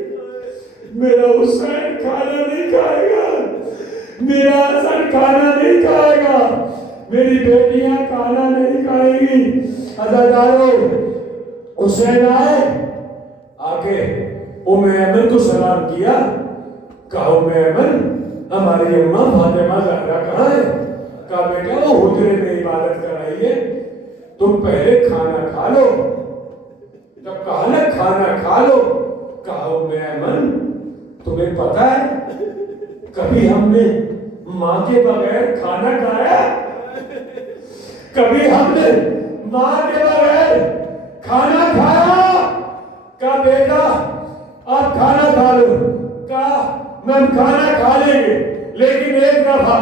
میرا حسین کھانا نہیں کھائے گا، میرا حسن کھانا نہیں کھائے گا، میری بیٹیاں کھانا نہیں کھائیں گی۔ عزادارو، حسین آئے، آگے امن کو سلام کیا، کہا امن ہماری اماں فاطمہ زہرا کہاں ہے؟ کہا بیٹا وہ حجرے میں عبادت کر رہی ہے، تم پہلے کھانا کھا لو۔ جب کہا نا کھانا کھا لو، کہا امن تمہیں پتا ہے کبھی ہم نے ماں کے بغیر کھانا کھایا؟ کبھی ہم نے ماں کے بغیر کھانا کھایا؟ کہا بیٹا آپ کھانا کھا لو، کہا ہم کھانا کھا لیں گے لیکن ایک دفعہ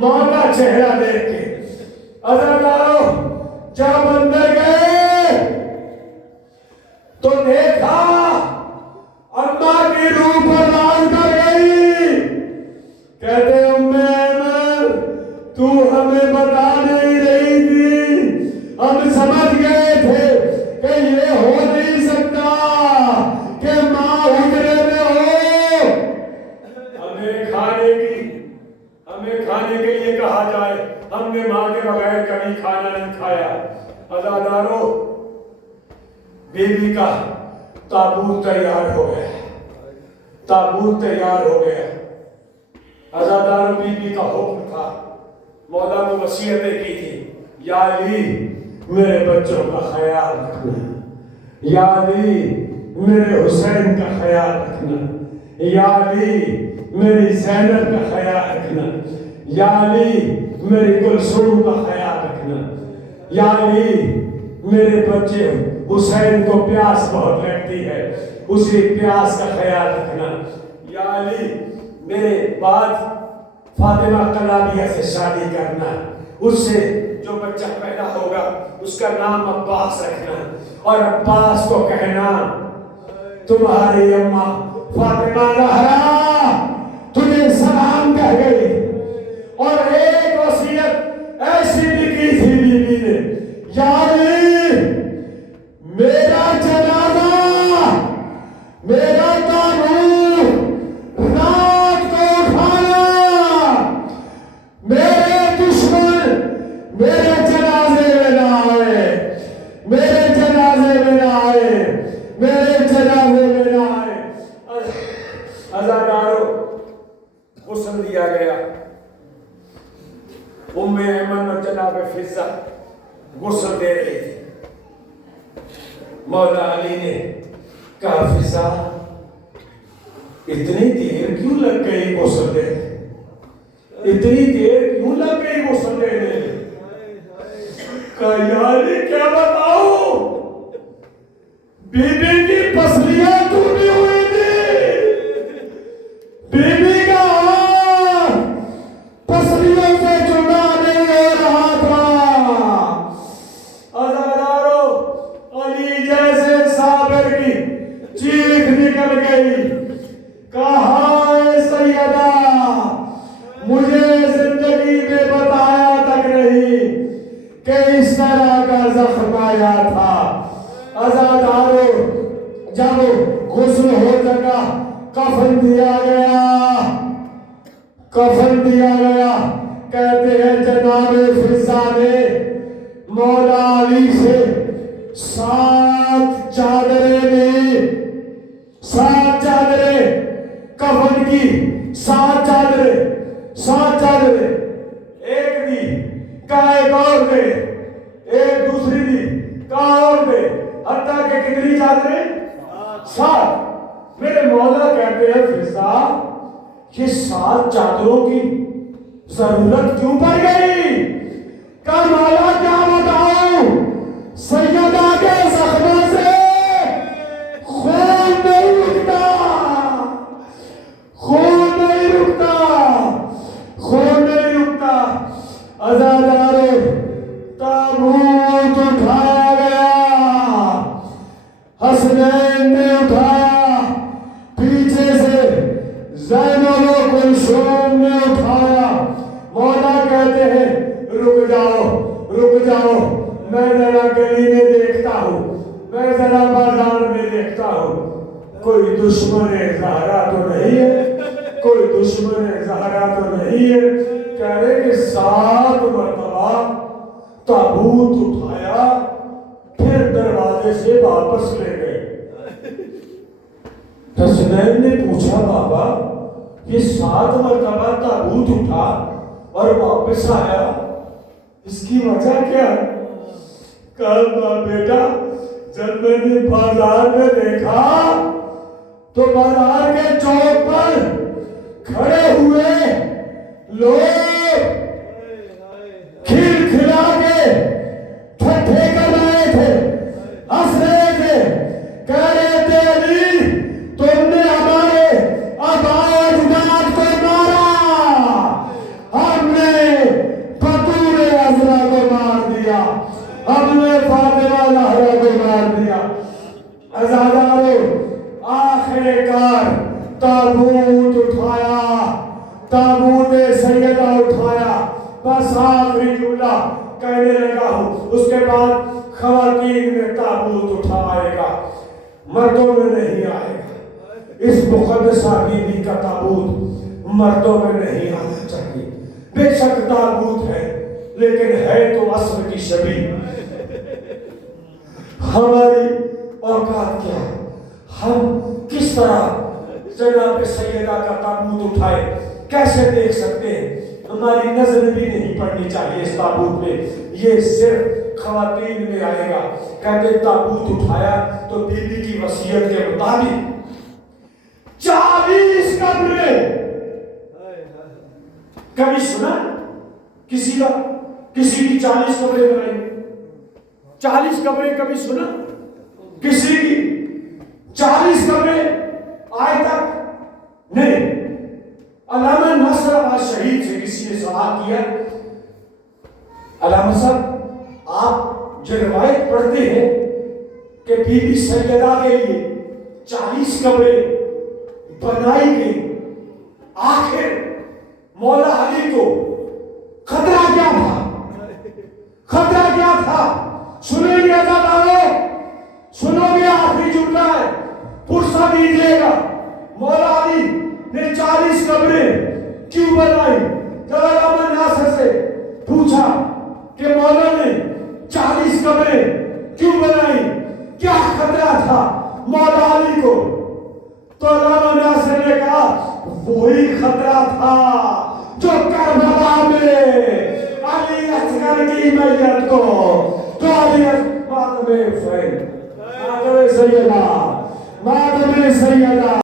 ماں کا چہرہ دیکھ کے۔ عزادارو، جب اندر گئے تو دیکھا اماں کی روح پرواز کر گئی، کہتے امن تو ہمیں بتا نہیں رہی تھی، ہم سمجھ گئے تھے کہ یہ ہو نہیں سکتا کہ ماں حجرے میں ہو، ہمیں کھانے کے لیے کہا جائے، ہم نے ماں کے بغیر کبھی کھانا نہیں کھایا۔ عزادارو، بی بی کا تابوت تیار ہو گیا، تابوت تیار ہو گیا۔ عزادارو، بی بی کا حکم تھا، مولا کو وصیتیں کی تھی، یا علی میرے بچوں کا خیال رکھنا، یا علی میرے حسین کا خیال رکھنا، یا علی میری زینب کا خیال رکھنا، یا علی میری کلثوم کا خیال رکھنا۔ یا علی میرے بچے حسین کو پیاس بہت لگتی ہے، اسی پیاس کا خیال رکھنا۔ یا علی میرے بعد فاطمہ قلابیہ سے شادی کرنا، اس سے جو بچہ پیدا ہوگا اس کا نام عباس رکھنا، اور عباس کو کہنا تمہاری اماں فاطمہ زہرا تجھے سلام کہہ گئی۔ اور ایک وصیت ایسی بھی کی تھی بی بی نے، یا علی میرا جنازہ، میرا تابوت رات کو اٹھانا، میرے دشمن میرے جنازے میں نہ آئے، میرے جنازے میں نہ آئے، میرے جنازے میں نہ آئے۔ عزادارو غسل دیا گیا، ام ایمن اور جناب فضہ غسل دے رہی تھی۔ مولا علی نے کہا فضہ اتنی دیر کیوں لگ گئی غسل دینے، اتنی دیر کیوں لگ گئی غسل دینے؟ کہا یا علی کیا بتاؤں، بی بی کی پسلیاں ٹوٹی ہوئی تھی، بی بی کا ہاتھ پسلیوں سے جڑا نہیں ہو رہا تھا۔ عزادارو علی جیسے صابر کی چیخ نکل گئی، کہا اے سیدہ مجھے زندگی میں بتایا تک نہیں کہ اس طرح کا زخم آیا تھا۔ عزادارو جب غسل ہو چکا، کفن دیا گیا، کفن دیا گیا، کہتے ہیں جناب فضہ نے مولا علی سے 7 چادریں لی، 7 چادریں کفن کی، 7 چادریں، 7 چادریں، ایک دی کہا ایک اور دے، ایک دوسری دی کہا اور دے، حتیٰ کہ کتنی چادریں؟ 7۔ میرے مولا کہتے ہیں فضہ یہ 7 چادروں کی ضرورت کیوں پڑ گئی؟ کہ مولا کیا بتاؤں، سیدہ کے زخموں سے خون نہیں رکتا، خون نہیں رکتا، خون نہیں رکتا۔ عزادارو تابوت اٹھایا گیا، حسنین نے اٹھایا، پیچھے سے زینب و کلثوم نے اٹھایا۔ مولا کہتے ہیں رک جاؤ، رک جاؤ، میں ذرا گلی میں دیکھتا ہوں، میں ذرا بازار میں دیکھتا ہوں، کوئی دشمن زہرا تو نہیں ہے، کوئی دشمن زہرا تو نہیں ہے۔ کہہ رہے کہ 7 مرتبہ تابوت اٹھایا، پھر دروازے سے واپس لے گئے۔ حسنین نے پوچھا بابا یہ 7 مرتبہ تابوت اٹھا اور واپس آیا، اس کی وجہ کیا؟ کہا بیٹا جب میں نے بازار میں دیکھا تو بازار کے چوک پر کھڑے ہوئے لوگ کھل کھلا کے ٹھٹھے کر رہے تھے، ہنس رہے تھے، کہہ رہے تھے علی تم نے ہمارے آباء اجداد کو مارا، ہم نے بطور عذرا کو مار دیا، ہم نے فاطمہ زہرا کو مار دیا۔ عزادارو آخر کار تابوت اٹھایا، تابوت سیدہ اٹھایا، بس آخری جملہ کہنے لگا ہوں، اس کے بعد خواتین میں تابوت اٹھائے گا، مردوں میں نہیں آئے گا۔ اس مقدسہ بیوی کا تابوت مردوں میں نہیں آنا چاہیے۔ بے شک تابوت ہے لیکن ہے تو عصر کی شبیہ۔ ہماری اوقات کیا ہے؟ ہم کس طرح جناب سیدہ کا تابوت اٹھائے، کیسے دیکھ سکتے ہیں؟ ہماری نظر بھی نہیں پڑنی چاہیے اس تابوت میں، یہ صرف خواتین میں آئے گا۔ کہتے تابوت اٹھایا تو بی بی کی وصیت کے مطابق 40 کمرے، کبھی سنا کسی کی 40 کمرے بنائے؟ 40 قبریں کبھی سنا کسی کی؟ 40 قبریں آج تک نہیں۔ علامہ ناصر آباد شہید سے کسی نے سوال کیا، علامہ صاحب آپ جو روایت پڑھتے ہیں کہ بی بی سیدہ کے لیے 40 قبریں بنائی گئی، آخر مولا علی کو خطرہ کیا تھا؟ خطرہ کیا تھا؟ سنیں گے عزیزانو، سنو گے آخری جملہ ہے، فرصت دیجیے گا۔ مولا علی نے 40 قبریں کیوں بنائی؟ جب علامہ ناصر سے پوچھا کہ مولا نے 40 قبریں کیوں بنائی، کیا خطرہ تھا مولا علی کو، تو علامہ ناصر نے کہا وہی خطرہ تھا جو کربلا میں علی اصغر کی میت کو، جو علی ماتم حسین، ماتم سیدہ